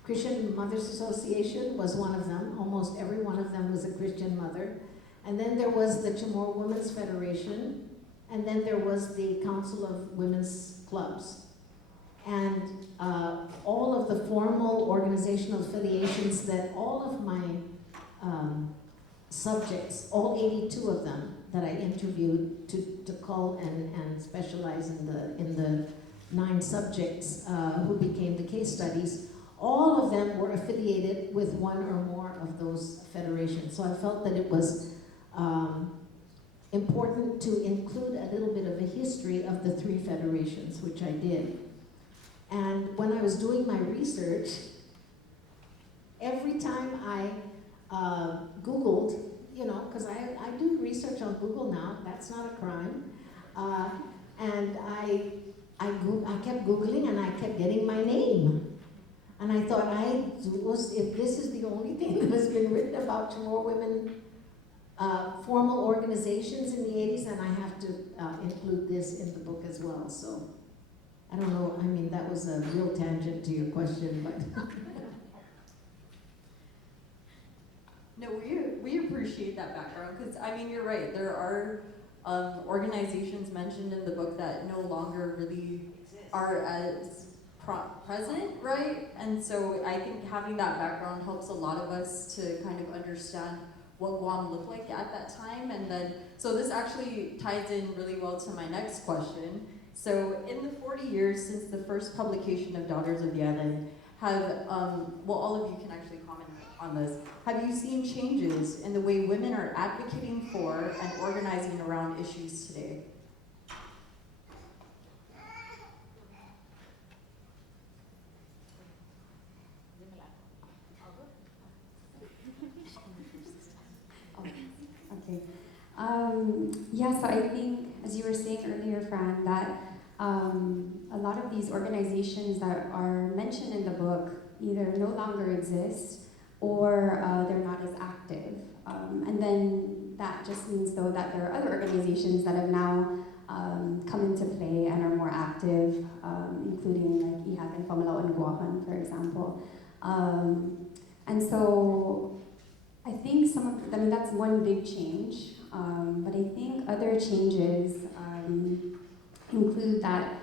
Christian Mothers Association was one of them. Almost every one of them was a Christian mother. And then there was the CHamoru Women's Federation, and then there was the Council of Women's Clubs. And all of the formal organizational affiliations that all of my subjects, all 82 of them that I interviewed to cull and specialize in the 9 subjects who became the case studies, all of them were affiliated with one or more of those federations. So I felt that it was important to include a little bit of a history of the 3 federations, which I did. And when I was doing my research, every time I Googled, you know, because I do research on Google now, that's not a crime, and I kept Googling and I kept getting my name. And I thought, if this is the only thing that has been written about Chamorro women formal organizations in the 80s, then I have to include this in the book as well. So I don't know, I mean, that was a real tangent to your question, but No, we appreciate that background because I mean you're right. There are organizations mentioned in the book that no longer really are as present, right? And so I think having that background helps a lot of us to kind of understand what Guam looked like at that time. And then, so this actually ties in really well to my next question. So in the 40 years since the first publication of Daughters of the Island, have, well, all of you can actually comment on this, have you seen changes in the way women are advocating for and organizing around issues today? Okay. Yeah, so I think, as you were saying earlier, Fran, that a lot of these organizations that are mentioned in the book either no longer exist or they're not as active. And then that just means, though, that there are other organizations that have now come into play and are more active, including like IHAG and Pamelaw and Guahan, for example. And so I think that's one big change, but I think other changes include that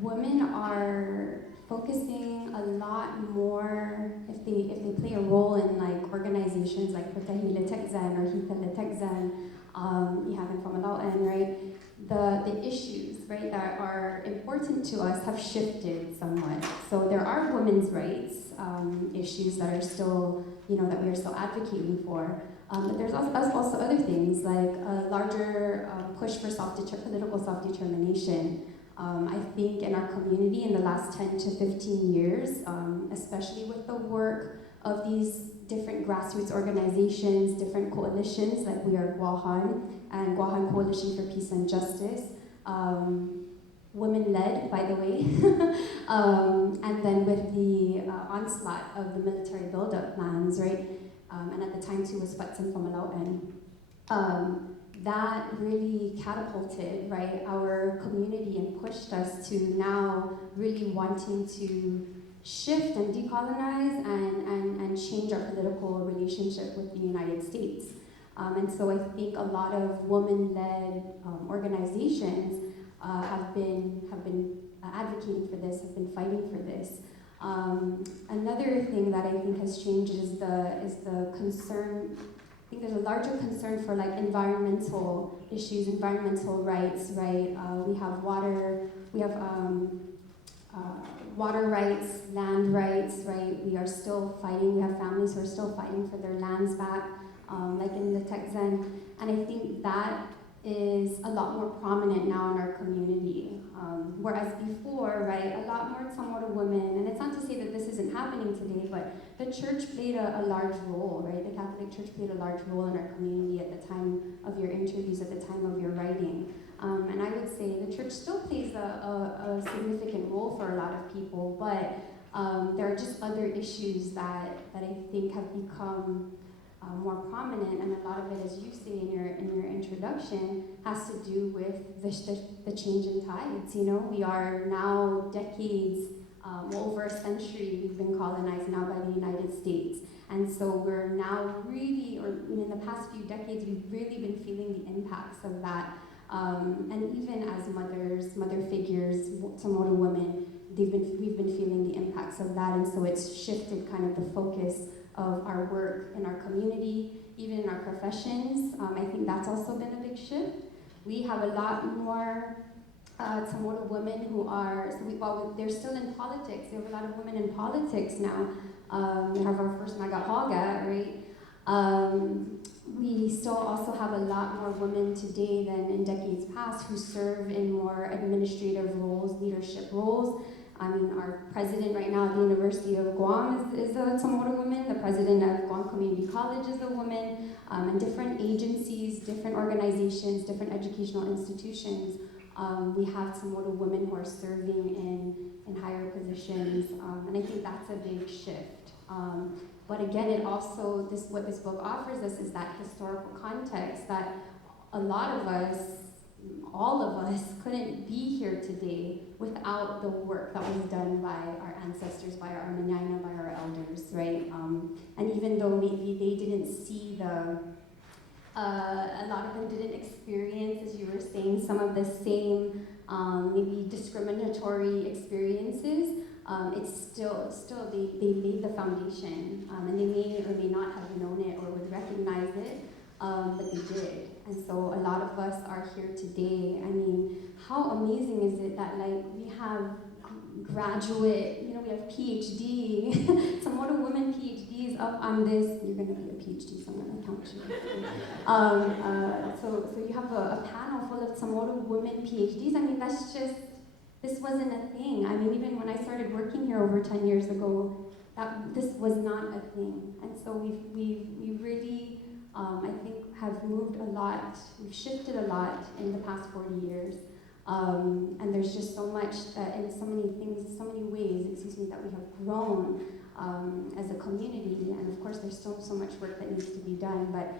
women are focusing a lot more, if they play a role in like organizations like Putahi Letekzan or Hita Letekzan, Ihag Pamalawan, right? The issues, right, that are important to us have shifted somewhat. So there are women's rights issues that are still, that we are still advocating for. But there's also other things like a larger push for political self-determination. I think in our community in the last 10 to 15 years, especially with the work of these different grassroots organizations, different coalitions like We Are Guahan and Guahan Coalition for Peace and Justice, women-led, by the way, and then with the onslaught of the military buildup plans, right? And at the time too was Patsan Pamalawan. That really catapulted, right, our community and pushed us to now really wanting to shift and decolonize and change our political relationship with the United States. And so I think a lot of women-led organizations have been advocating for this, have been fighting for this. Another thing that I think has changed is the concern. I think there's a larger concern for like environmental issues, environmental rights, right? We have water rights, land rights, right? We are still fighting. We have families who are still fighting for their lands back, like in the Texan. And I think that is a lot more prominent now in our community. Whereas before, right, a lot more Chamorro women, and it's not to say that this isn't happening today, but the church played a large role, right? The Catholic Church played a large role in our community at the time of your interviews, at the time of your writing. And I would say the church still plays a significant role for a lot of people, but there are just other issues that I think have become more prominent, and a lot of it, as you say in your introduction, has to do with the change in tides. We are now decades, over a century, we've been colonized now by the United States, and so we're now really, or in the past few decades, we've really been feeling the impacts of that. And even as mother figures, Chamorro women, we've been feeling the impacts of that, and so it's shifted kind of the focus of our work in our community, even in our professions. I think that's also been a big shift. We have a lot more Chamorro women who are, while they're still in politics, we have a lot of women in politics now. We have our first Naga Haga, right? We still also have a lot more women today than in decades past who serve in more administrative roles, leadership roles. I mean, our president right now at the University of Guam is a Chamorro woman. The president of Guam Community College is a woman. And different agencies, different organizations, different educational institutions We have CHamoru women who are serving in higher positions, and I think that's a big shift. But again, it also, what this book offers us is that historical context that a lot of us, all of us, couldn't be here today without the work that was done by our ancestors, by our manana, by our elders, right? And even though maybe they didn't see a lot of them didn't experience, as you were saying, some of the same maybe discriminatory experiences, it's still they laid the foundation, and they may or may not have known it or would recognize it, but they did. And so a lot of us are here today. I mean, how amazing is it that like we have graduate, we have PhD, some other women PhDs up on this. You're gonna be a PhD, so I'm gonna count you. So you have a panel full of some other women PhDs. I mean, this wasn't a thing. I mean, even when I started working here over 10 years ago, this was not a thing. And so we really, I think, have moved a lot. We've shifted a lot in the past 40 years. And there's just so much that, in so many things, so many ways, that we have grown as a community. And of course, there's so much work that needs to be done. But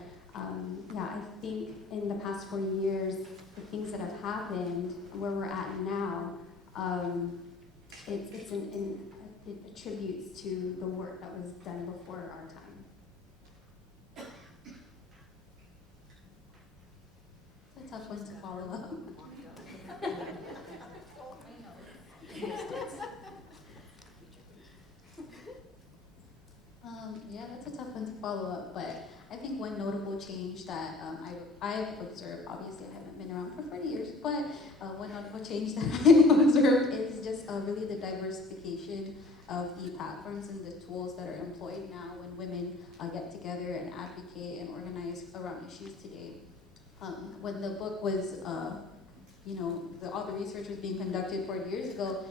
yeah, I think in the past 40 years, the things that have happened, where we're at now, it attributes to the work that was done before our time. It's a tough one to follow up. Yeah, that's a tough one to follow up, but I think one notable change that I've observed, obviously I haven't been around for 40 years, but one notable change that I've observed is just really the diversification of the platforms and the tools that are employed now when women get together and advocate and organize around issues today. When the book was, all the research was being conducted 40 years ago,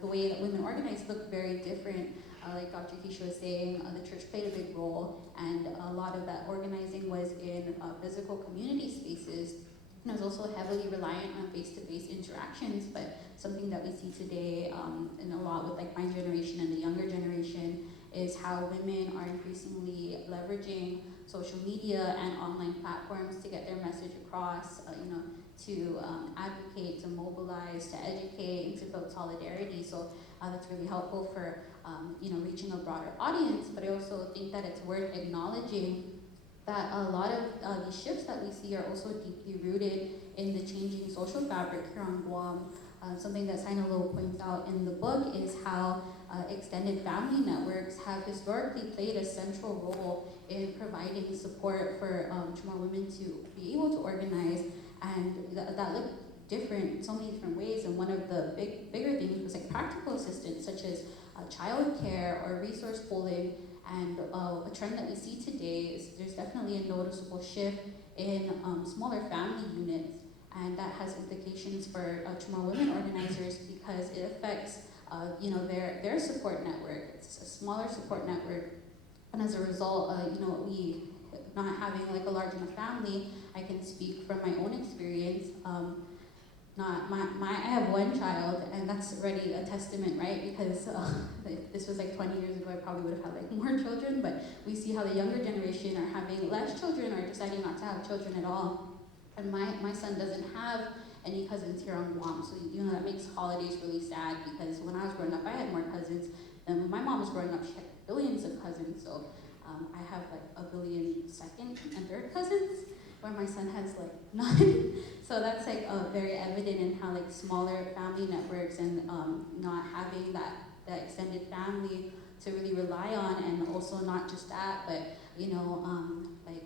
the way that women organized looked very different. Like Dr. Keisha was saying, the church played a big role, and a lot of that organizing was in physical community spaces. And it was also heavily reliant on face-to-face interactions, but something that we see today, and a lot with like my generation and the younger generation, is how women are increasingly leveraging social media and online platforms to get their message across, to advocate, to mobilize, to educate, and to build solidarity. So that's really helpful for reaching a broader audience. But I also think that it's worth acknowledging that a lot of these shifts that we see are also deeply rooted in the changing social fabric here on Guam. Something that Sinaloa points out in the book is how extended family networks have historically played a central role in providing support for Chamorro women to be able to organize, and that looked different in so many different ways. And one of the bigger things was like practical assistance, such as childcare or resource pooling. And a trend that we see today is there's definitely a noticeable shift in smaller family units, and that has implications for Chamorro women organizers because it affects their support network. It's a smaller support network, and as a result, we not having like a large enough family. I can speak from my own experience. I have one child, and that's already a testament, right? Because this was like 20 years ago, I probably would have had like more children, but we see how the younger generation are having less children or deciding not to have children at all. And my son doesn't have any cousins here on Guam, so that makes holidays really sad, because when I was growing up, I had more cousins, and when my mom was growing up, she had billions of cousins, so I have like a billion second and third cousins, where my son has like none. So that's like very evident in how like smaller family networks and not having that extended family to really rely on, and also not just that, but like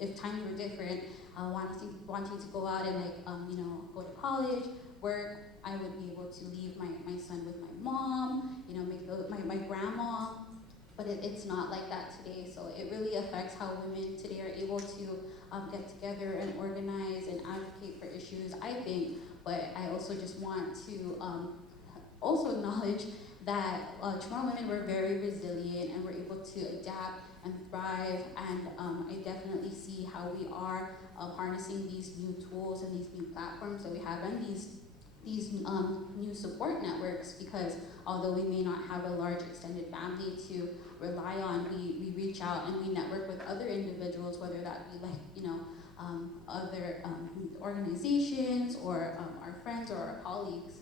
if times were different, wanting to go out and like go to college, work, I would be able to leave my son with my mom, my grandma. But it's not like that today, so it really affects how women today are able to get together and organize and advocate for issues, I think. But I also just want to also acknowledge that Chamorro women were very resilient and were able to adapt and thrive. And I definitely see how we are harnessing these new tools and these new platforms that we have and these new support networks, because although we may not have a large extended family to rely on, we reach out and we network with other individuals, whether that be like, other organizations or our friends or our colleagues.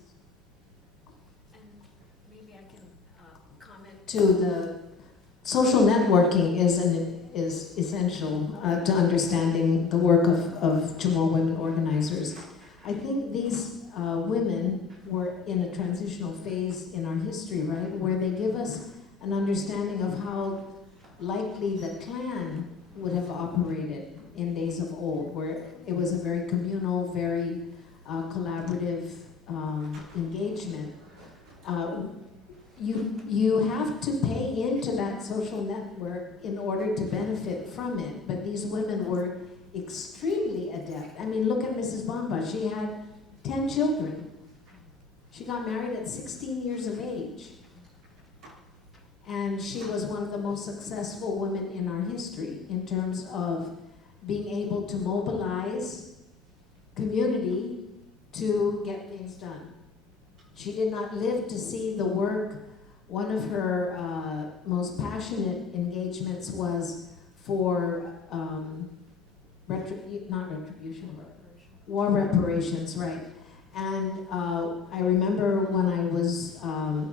And maybe I can comment to the social networking is essential to understanding the work of Chamorro women organizers. I think these women were in a transitional phase in our history, right, where they give us an understanding of how likely the clan would have operated in days of old, where it was a very communal, very collaborative engagement. You have to pay into that social network in order to benefit from it, but these women were extremely adept. I mean, look at Mrs. Bamba. She had 10 children. She got married at 16 years of age. And she was one of the most successful women in our history in terms of being able to mobilize community to get things done. She did not live to see the work. One of her most passionate engagements was for war reparations, right? And I remember when I was,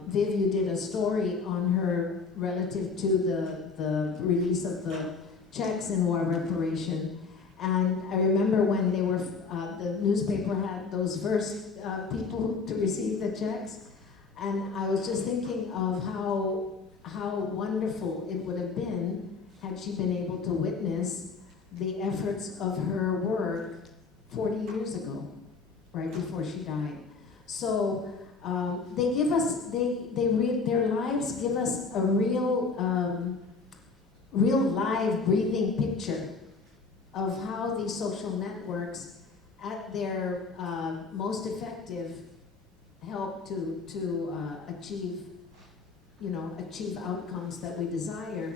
Viv, you did a story on her relative to the release of the checks in war reparation. And I remember when they were, the newspaper had those first people to receive the checks. And I was just thinking of how wonderful it would have been had she been able to witness the efforts of her work 40 years ago, right before she died. So they give us, their lives give us a real live, breathing picture of how these social networks at their most effective help to achieve outcomes that we desire.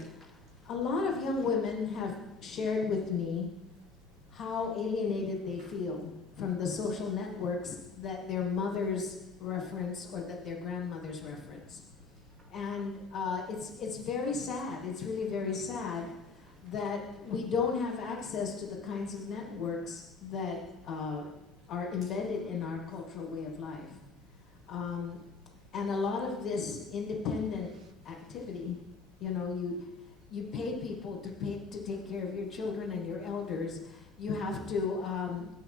A lot of young women have shared with me how alienated they feel from the social networks that their mothers reference or that their grandmothers reference. And it's very sad, it's really very sad that we don't have access to the kinds of networks that are embedded in our cultural way of life. And a lot of this independent activity, you pay people to take care of your children and your elders. You have to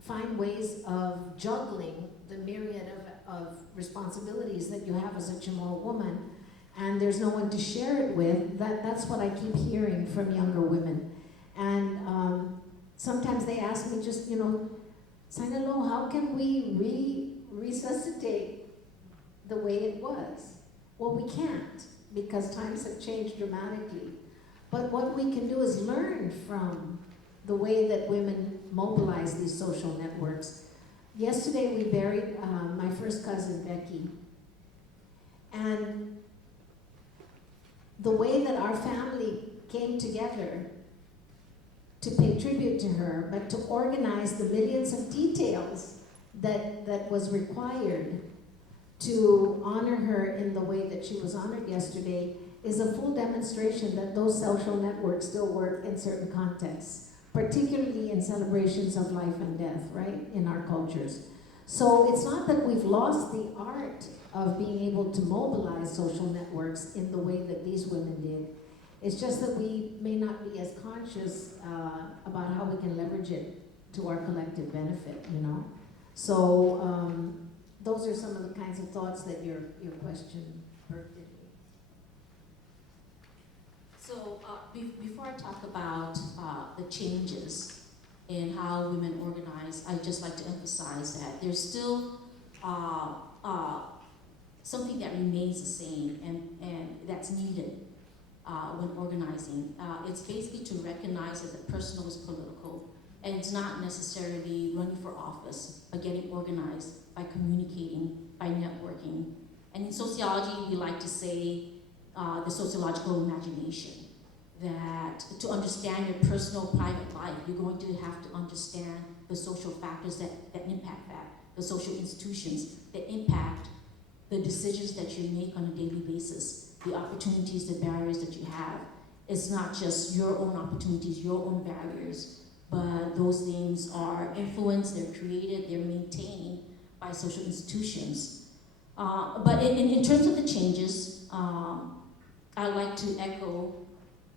find ways of juggling the myriad of responsibilities that you have as a Chamorro woman, and there's no one to share it with. That's what I keep hearing from younger women. And sometimes they ask me just, Sinalo, how can we resuscitate the way it was? Well, we can't, because times have changed dramatically. But what we can do is learn from the way that women mobilize these social networks. Yesterday we buried my first cousin, Becky. And the way that our family came together to pay tribute to her, but to organize the millions of details that was required to honor her in the way that she was honored yesterday is a full demonstration that those social networks still work in certain contexts, particularly in celebrations of life and death, right, in our cultures. So it's not that we've lost the art of being able to mobilize social networks in the way that these women did. It's just that we may not be as conscious about how we can leverage it to our collective benefit, So those are some of the kinds of thoughts that your question birthed in me. So before I talk about the changes in how women organize, I'd just like to emphasize that there's still something that remains the same and that's needed when organizing. It's basically to recognize that the personal is political, and it's not necessarily running for office, but getting organized by communicating, by networking. And in sociology, we like to say the sociological imagination, that to understand your personal private life, you're going to have to understand the social factors that impact that, the social institutions that impact the decisions that you make on a daily basis, the opportunities, the barriers that you have. It's not just your own opportunities, your own barriers, but those things are influenced, they're created, they're maintained by social institutions. But in terms of the changes, I'd like to echo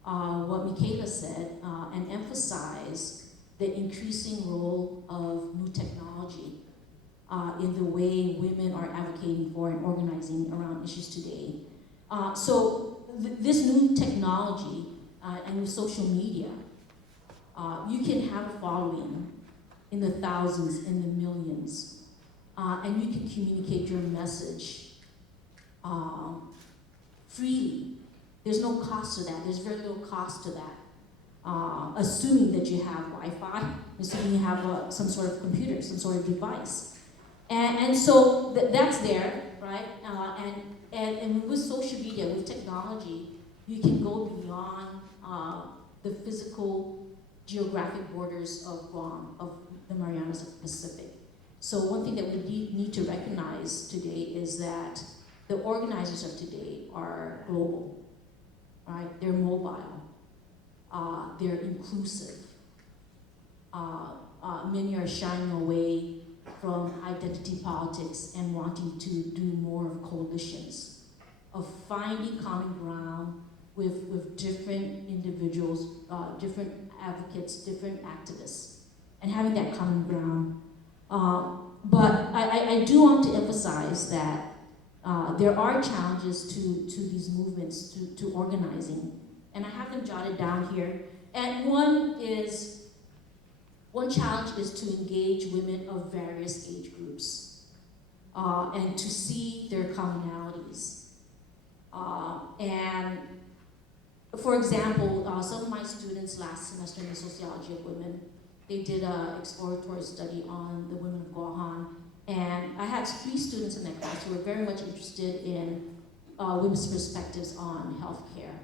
what Michaela said and emphasize the increasing role of new technology in the way women are advocating for and organizing around issues today. This new technology and with social media, you can have a following in the thousands, in the millions, and you can communicate your message freely. There's no cost to that. There's very little cost to that. Assuming that you have Wi-Fi, assuming you have some sort of computer, some sort of device. And so that's there, right? And with social media, with technology, you can go beyond the physical geographic borders of Guam, of the Marianas of the Pacific. So one thing that we need to recognize today is that the organizers of today are global, right? They're mobile, they're inclusive. Many are shying away from identity politics and wanting to do more of coalitions, of finding common ground with different individuals, different advocates, different activists, and having that common ground. But I do want to emphasize that there are challenges to these movements, to organizing, and I have them jotted down here. And one challenge is to engage women of various age groups and to see their commonalities. And for example, some of my students last semester in the sociology of women, they did an exploratory study on the women of Guam. And I had 3 students in that class who were very much interested in women's perspectives on healthcare.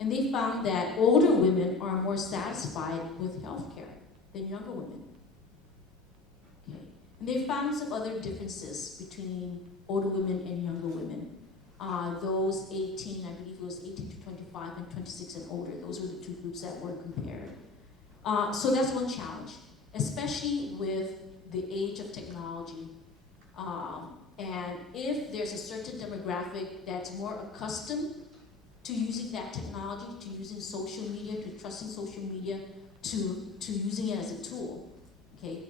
And they found that older women are more satisfied with healthcare than younger women. Okay. And they found some other differences between older women and younger women. Those 18, I believe it was 18 to 25 and 26 and older, those were the 2 groups that were compared. So that's one challenge, especially with the age of technology. And if there's a certain demographic that's more accustomed to using that technology, to using social media, to trusting social media, to using it as a tool, okay,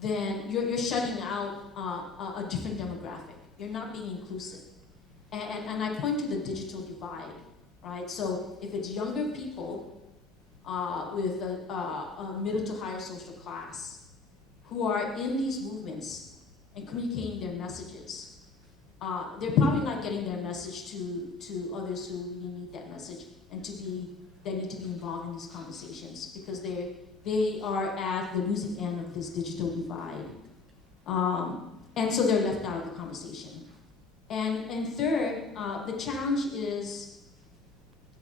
then you're shutting out a different demographic. You're not being inclusive. And I point to the digital divide, right? So if it's younger people with a middle to higher social class who are in these movements and communicating their messages, they're probably not getting their message to others who really need that message and that need to be involved in these conversations because they are at the losing end of this digital divide. And so they're left out of the conversation. And third, the challenge is,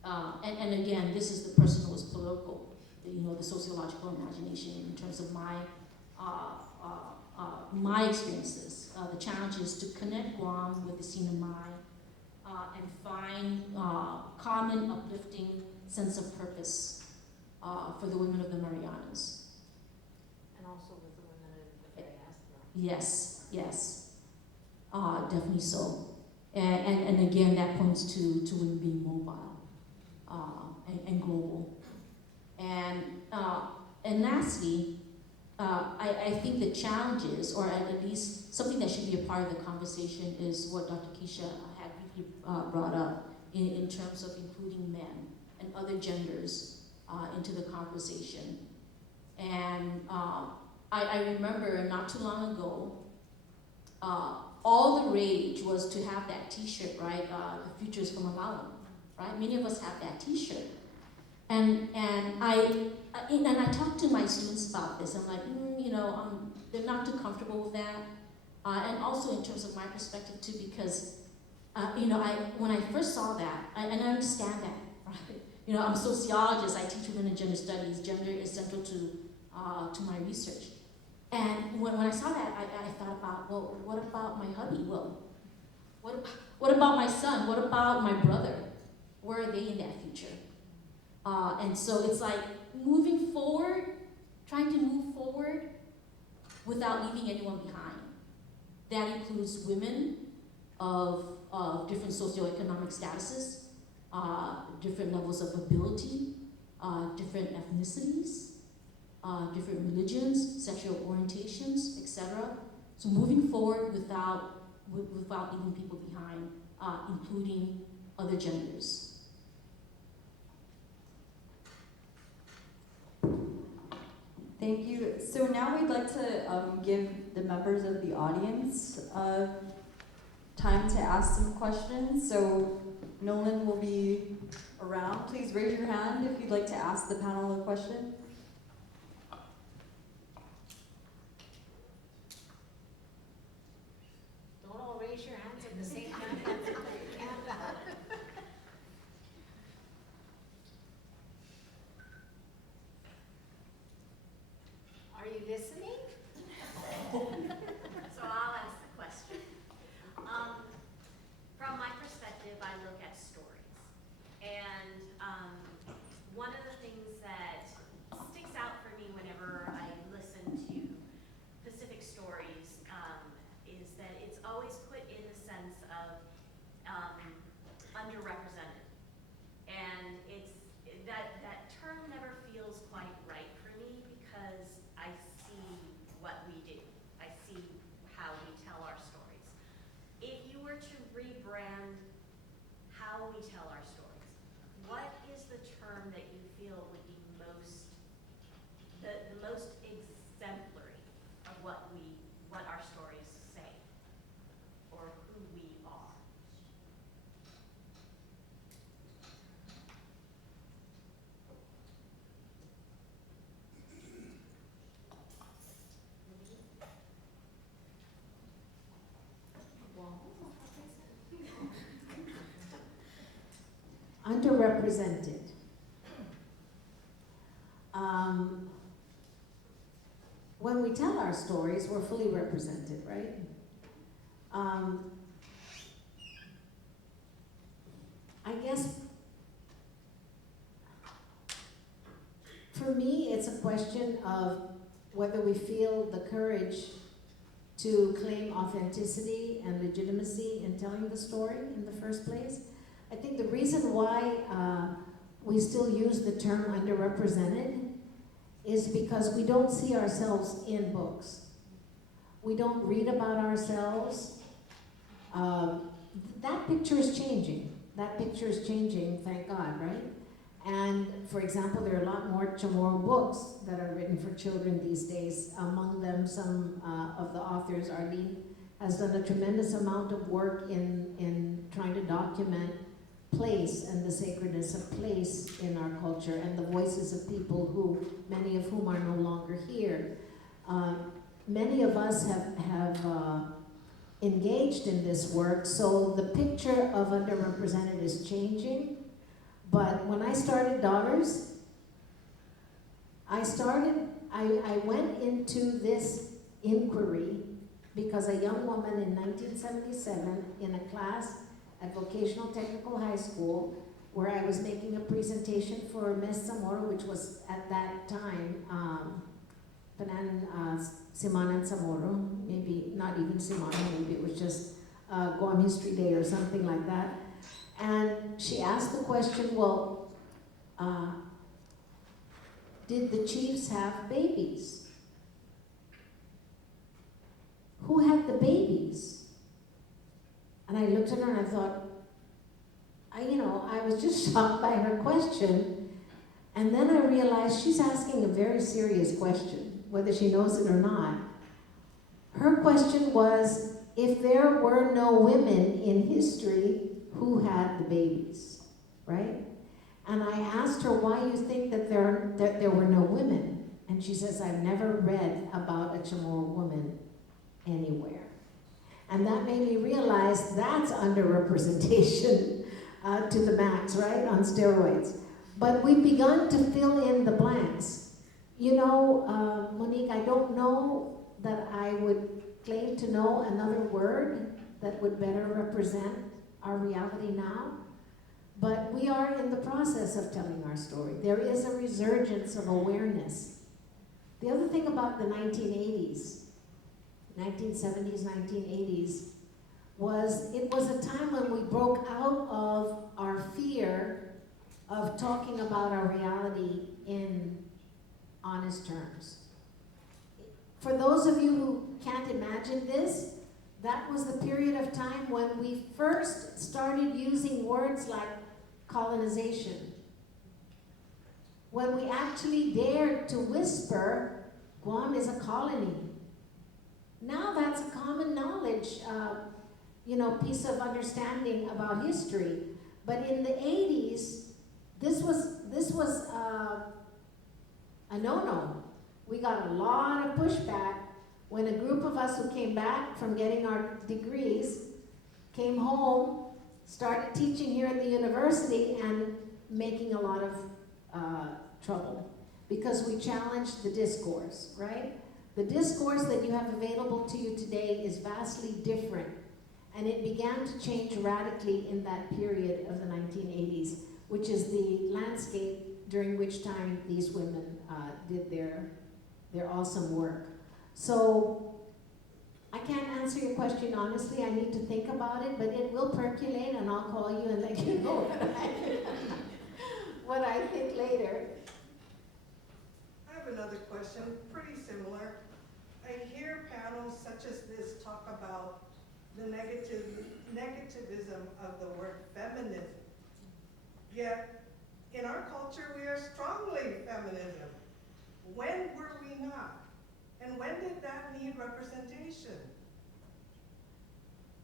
and again, this is the personal is political, the sociological imagination in terms of my experiences. The challenge is to connect Guam with the Sinamai and find common uplifting sense of purpose for the women of the Marianas. And also with the women of the diaspora. Yes, definitely so. And again, that points to women being mobile and global. And lastly, I think the challenges, or at least something that should be a part of the conversation, is what Dr. Keisha had briefly brought up in terms of including men and other genders into the conversation. And I remember not too long ago, all the rage was to have that T-shirt, right? The future is from a Malam, right? Many of us have that T-shirt. And I talked to my students about this. I'm like, they're not too comfortable with that. And also in terms of my perspective too, because when I first saw that, and I understand that, right? You know, I'm a sociologist, I teach women in gender studies. Gender is central to my research. And when I saw that, I thought about, well, what about my hubby? Well, what about my son? What about my brother? Where are they in that future? And so it's like moving forward, trying to move forward without leaving anyone behind. That includes women of different socioeconomic statuses, different levels of ability, different ethnicities, different religions, sexual orientations, etc. So moving forward without leaving people behind, including other genders. Thank you. So now we'd like to give the members of the audience time to ask some questions. So Nolan will be around. Please raise your hand if you'd like to ask the panel a question. Don't all raise your hands at the same time. Are you listening? So I'll ask the question. From my perspective, I look at stories. And one of the things that sticks out for me whenever I listen to Pacific stories is that it's always put in the sense of underrepresented. And that term never feels quite right for me because I see what we do. I see how we tell our stories. If you were to rebrand how we tell our stories, what is the term that you feel would be the most exemplary of what our stories say or who we are? Underrepresented. When we tell our stories, we're fully represented, right? I guess for me, it's a question of whether we feel the courage to claim authenticity and legitimacy in telling the story in the first place. I think the reason why we still use the term underrepresented is because we don't see ourselves in books. We don't read about ourselves. That picture is changing. That picture is changing, thank God, right? And for example, there are a lot more Chamorro books that are written for children these days. Among them, some of the authors, Arlene, has done a tremendous amount of work in trying to document place and the sacredness of place in our culture and the voices of people who, many of whom are no longer here. Many of us have engaged in this work, so the picture of underrepresented is changing. But when I started Daughters, I went into this inquiry because a young woman in 1977 in a class at Vocational Technical High School, where I was making a presentation for Miss CHamoru, which was at that time, Simanan CHamoru, maybe not even Simanan, maybe it was just Guam History Day or something like that. And she asked the question, well, did the chiefs have babies? Who had the babies? And I looked at her and I thought, I was just shocked by her question. And then I realized she's asking a very serious question, whether she knows it or not. Her question was, if there were no women in history, who had the babies, right? And I asked her why you think that there were no women. And she says, I've never read about a Chamorro woman anywhere. And that made me realize that's underrepresentation to the max, right, on steroids. But we've begun to fill in the blanks. You know, Monique, I don't know that I would claim to know another word that would better represent our reality now. But we are in the process of telling our story. There is a resurgence of awareness. The other thing about the 1980s, 1970s, 1980s, was it was a time when we broke out of our fear of talking about our reality in honest terms. For those of you who can't imagine this, that was the period of time when we first started using words like colonization. When we actually dared to whisper, Guam is a colony. Now that's a common knowledge, piece of understanding about history. But in the 80s, this was a no-no. We got a lot of pushback when a group of us who came back from getting our degrees came home, started teaching here at the university, and making a lot of trouble because we challenged the discourse, right? The discourse that you have available to you today is vastly different, and it began to change radically in that period of the 1980s, which is the landscape during which time these women did their awesome work. So I can't answer your question honestly. I need to think about it, but it will percolate, and I'll call you and let you know what I think later. I have another question, pretty similar. I hear panels such as this talk about the negativism of the word feminism. Yet, in our culture, we are strongly feminism. When were we not? And when did that need representation?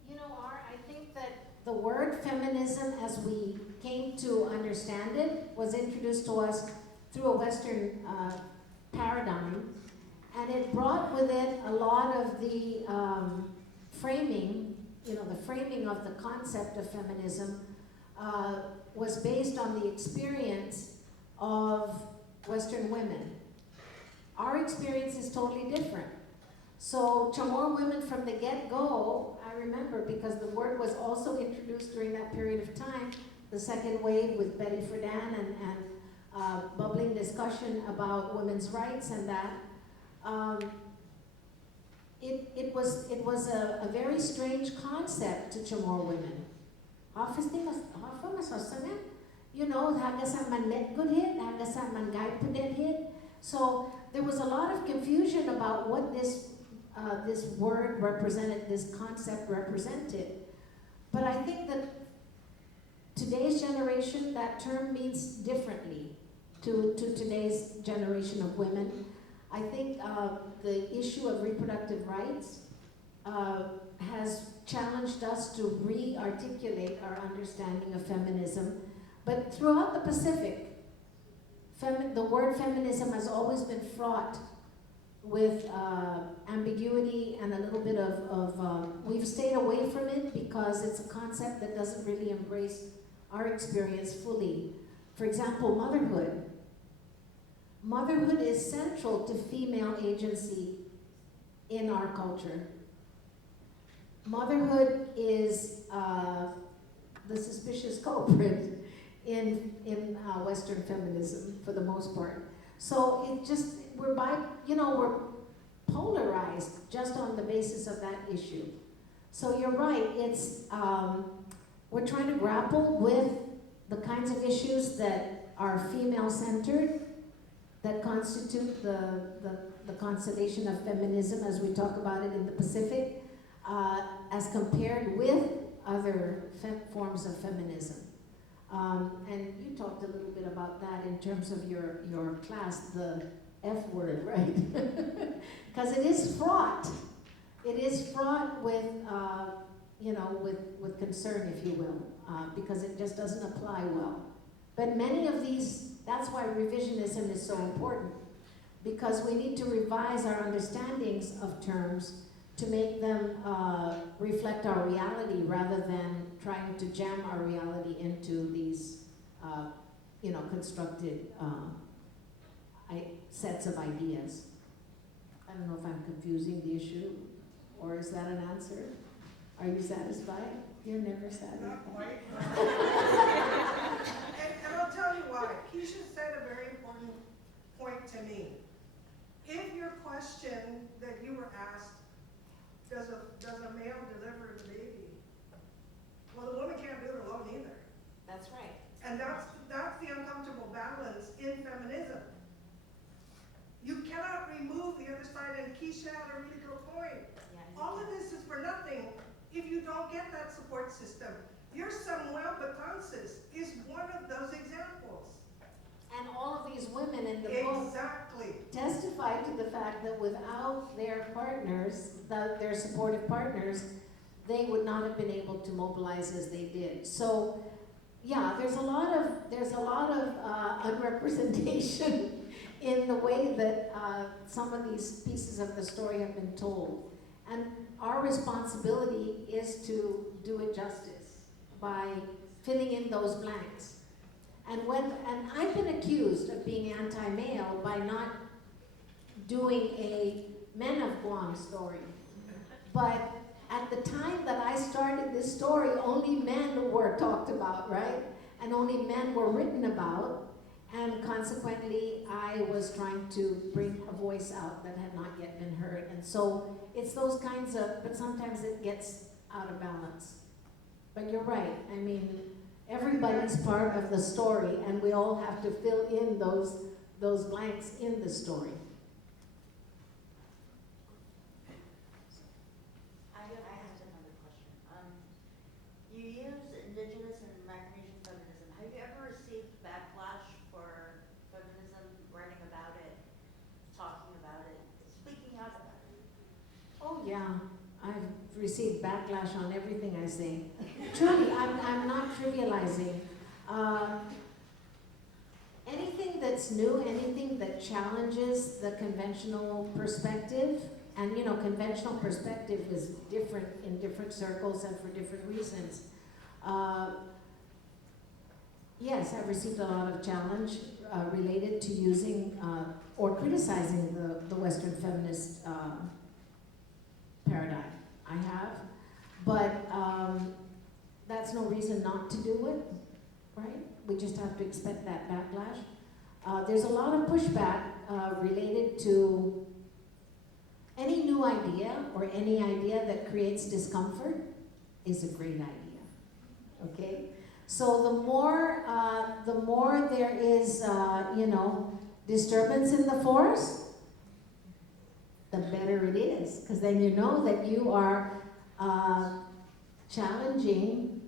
You know, I think that the word feminism, as we came to understand it, was introduced to us through a Western paradigm, and it brought with it a lot of the framing, the framing of the concept of feminism was based on the experience of Western women. Our experience is totally different. So CHamoru women from the get-go, I remember, because the word was also introduced during that period of time, the second wave with Betty Friedan and bubbling discussion about women's rights and that. It was a very strange concept to Chamorro women. So there was a lot of confusion about what this word represented, this concept represented. But I think that today's generation, that term means differently to today's generation of women. I think the issue of reproductive rights has challenged us to re-articulate our understanding of feminism. But throughout the Pacific, the word feminism has always been fraught with ambiguity and a little bit of we've stayed away from it because it's a concept that doesn't really embrace our experience fully. For example, motherhood. Motherhood is central to female agency in our culture. Motherhood is the suspicious culprit in Western feminism for the most part. So we're polarized just on the basis of that issue. So you're right, we're trying to grapple with the kinds of issues that are female-centered, that constitute the constellation of feminism as we talk about it in the Pacific, as compared with other forms of feminism. And you talked a little bit about that in terms of your class, the F word, right? Because it is fraught. It is fraught with, with concern, if you will, because it just doesn't apply well. But many of these, that's why revisionism is so important, because we need to revise our understandings of terms to make them reflect our reality rather than trying to jam our reality into these constructed sets of ideas. I don't know if I'm confusing the issue, or is that an answer? Are you satisfied? You're never satisfied. Not quite. And I'll tell you why. Keisha said a very important point to me. If your question that you were asked, does a male deliver the baby? Well, the woman can't do it alone either. That's right. And that's the uncomfortable balance in feminism. You cannot remove the other side, and Keisha had a really good point. All of this is for nothing if you don't get that support system. Your Samuel Betances is one of those examples. And all of these women in the book Exactly. testify to the fact that without their partners, their supportive partners, they would not have been able to mobilize as they did. So, yeah, there's a lot of unrepresentation in the way that some of these pieces of the story have been told. And our responsibility is to do it justice by filling in those blanks. And I've been accused of being anti-male by not doing a Men of Guam story. But at the time that I started this story, only men were talked about, right? And only men were written about. And consequently, I was trying to bring a voice out that had not yet been heard. And so it's those kinds of, but sometimes it gets out of balance. But you're right. I mean, everybody's part of the story, and we all have to fill in those blanks in the story. I have another question. You use indigenous and Micronesian feminism. Have you ever received backlash for feminism, writing about it, talking about it, speaking out about it? Oh yeah, I've received backlash on everything I say. Truly, I'm not trivializing. Anything that's new, anything that challenges the conventional perspective, and conventional perspective is different in different circles and for different reasons. Yes, I've received a lot of challenge related to using or criticizing the Western feminist paradigm. I have, but that's no reason not to do it, right? We just have to expect that backlash. There's a lot of pushback related to any new idea or any idea that creates discomfort is a great idea, okay? So the more there is, disturbance in the forest, the better it is, because then you know that you are challenging,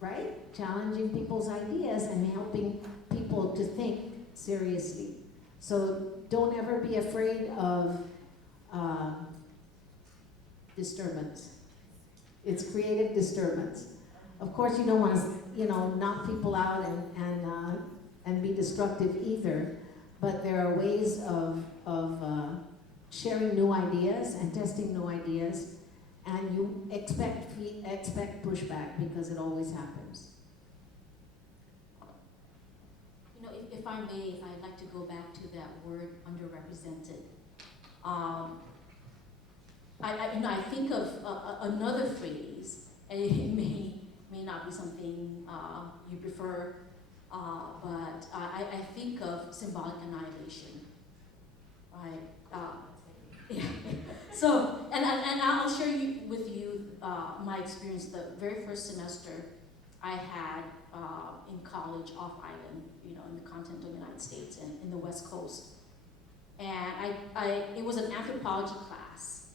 right? Challenging people's ideas and helping people to think seriously. So don't ever be afraid of disturbance. It's creative disturbance. Of course, you don't want to, knock people out and be destructive either. But there are ways of sharing new ideas and testing new ideas, and you expect pushback because it always happens. If I may, I'd like to go back to that word underrepresented. I think of another phrase, and it may not be something you prefer, but I think of symbolic annihilation, right? Yeah. So, and I'll share with you my experience. The very first semester I had in college off island, in the continental United States and in the West Coast, and it was an anthropology class,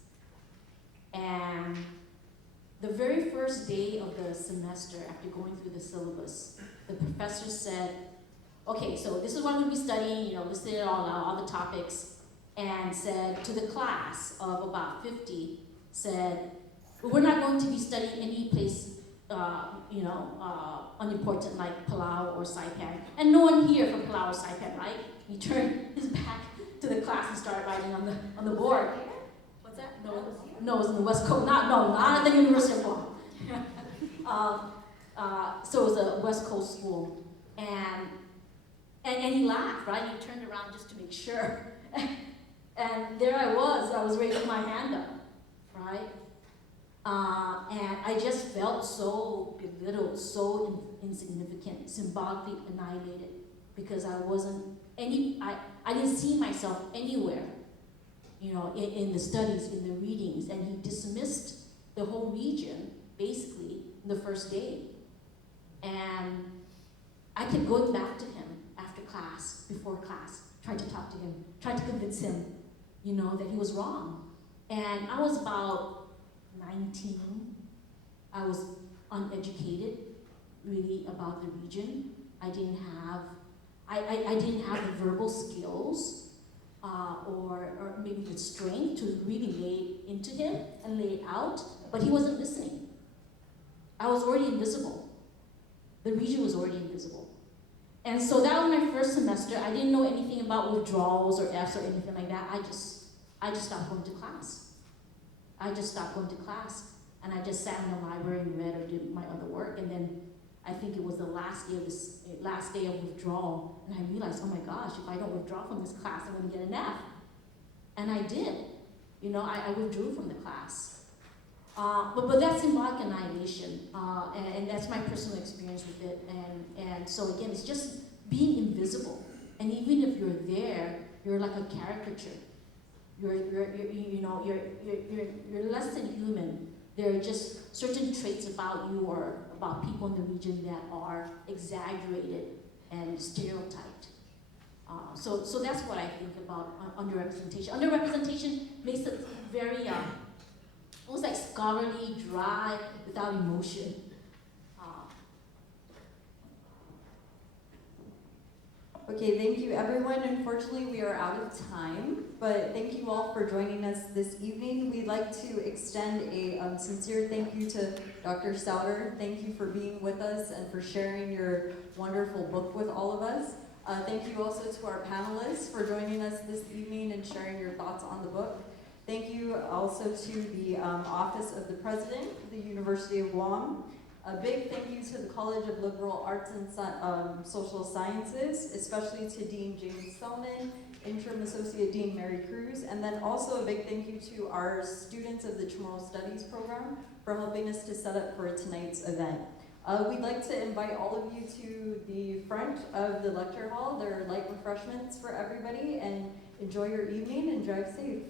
and the very first day of the semester, after going through the syllabus, the professor said, okay, so this is what I'm going to be studying, listed it all out, all the topics, and said to the class of about 50, said, we're not going to be studying any place, unimportant like Palau or Saipan. And no one here from Palau or Saipan, right? He turned his back to the class and started writing on the board. What's that? No, it was in the West Coast. Not at the University of Guam. So it was a West Coast school. And And he laughed, right? He turned around just to make sure. And there I was raising my hand up, right? And I just felt so belittled, so insignificant, symbolically annihilated, because I didn't see myself anywhere, in the studies, in the readings, and he dismissed the whole region, basically, the first day. And I kept going back to him after class, before class, trying to talk to him, trying to convince him, that he was wrong. And I was about 19. I was uneducated, really, about the region. I didn't have the verbal skills or maybe the strength to really lay it into him and lay it out, but he wasn't listening. I was already invisible. The region was already invisible. And so that was my first semester. I didn't know anything about withdrawals or Fs or anything like that. I just stopped going to class. I just stopped going to class, and I just sat in the library and read or did my other work. And then I think it was the last day of withdrawal, and I realized, oh my gosh, if I don't withdraw from this class, I'm going to get an F. And I did. I withdrew from the class. But that's symbolic annihilation, and that's my personal experience with it. And so again, it's just being invisible. And even if you're there, you're like a caricature. You're less than human. There are just certain traits about you or about people in the region that are exaggerated and stereotyped. So that's what I think about underrepresentation. Underrepresentation makes it very almost like scholarly, dry, without emotion. Okay, thank you everyone. Unfortunately, we are out of time, but thank you all for joining us this evening. We'd like to extend a sincere thank you to Dr. Souder. Thank you for being with us and for sharing your wonderful book with all of us. Thank you also to our panelists for joining us this evening and sharing your thoughts on the book. Thank you also to the Office of the President, the University of Guam. A big thank you to the College of Liberal Arts and Social Sciences, especially to Dean James Spellman, Interim Associate Dean Mary Cruz, and then also a big thank you to our students of the CHamoru Studies program for helping us to set up for tonight's event. We'd like to invite all of you to the front of the lecture hall. There are light refreshments for everybody, and enjoy your evening and drive safe.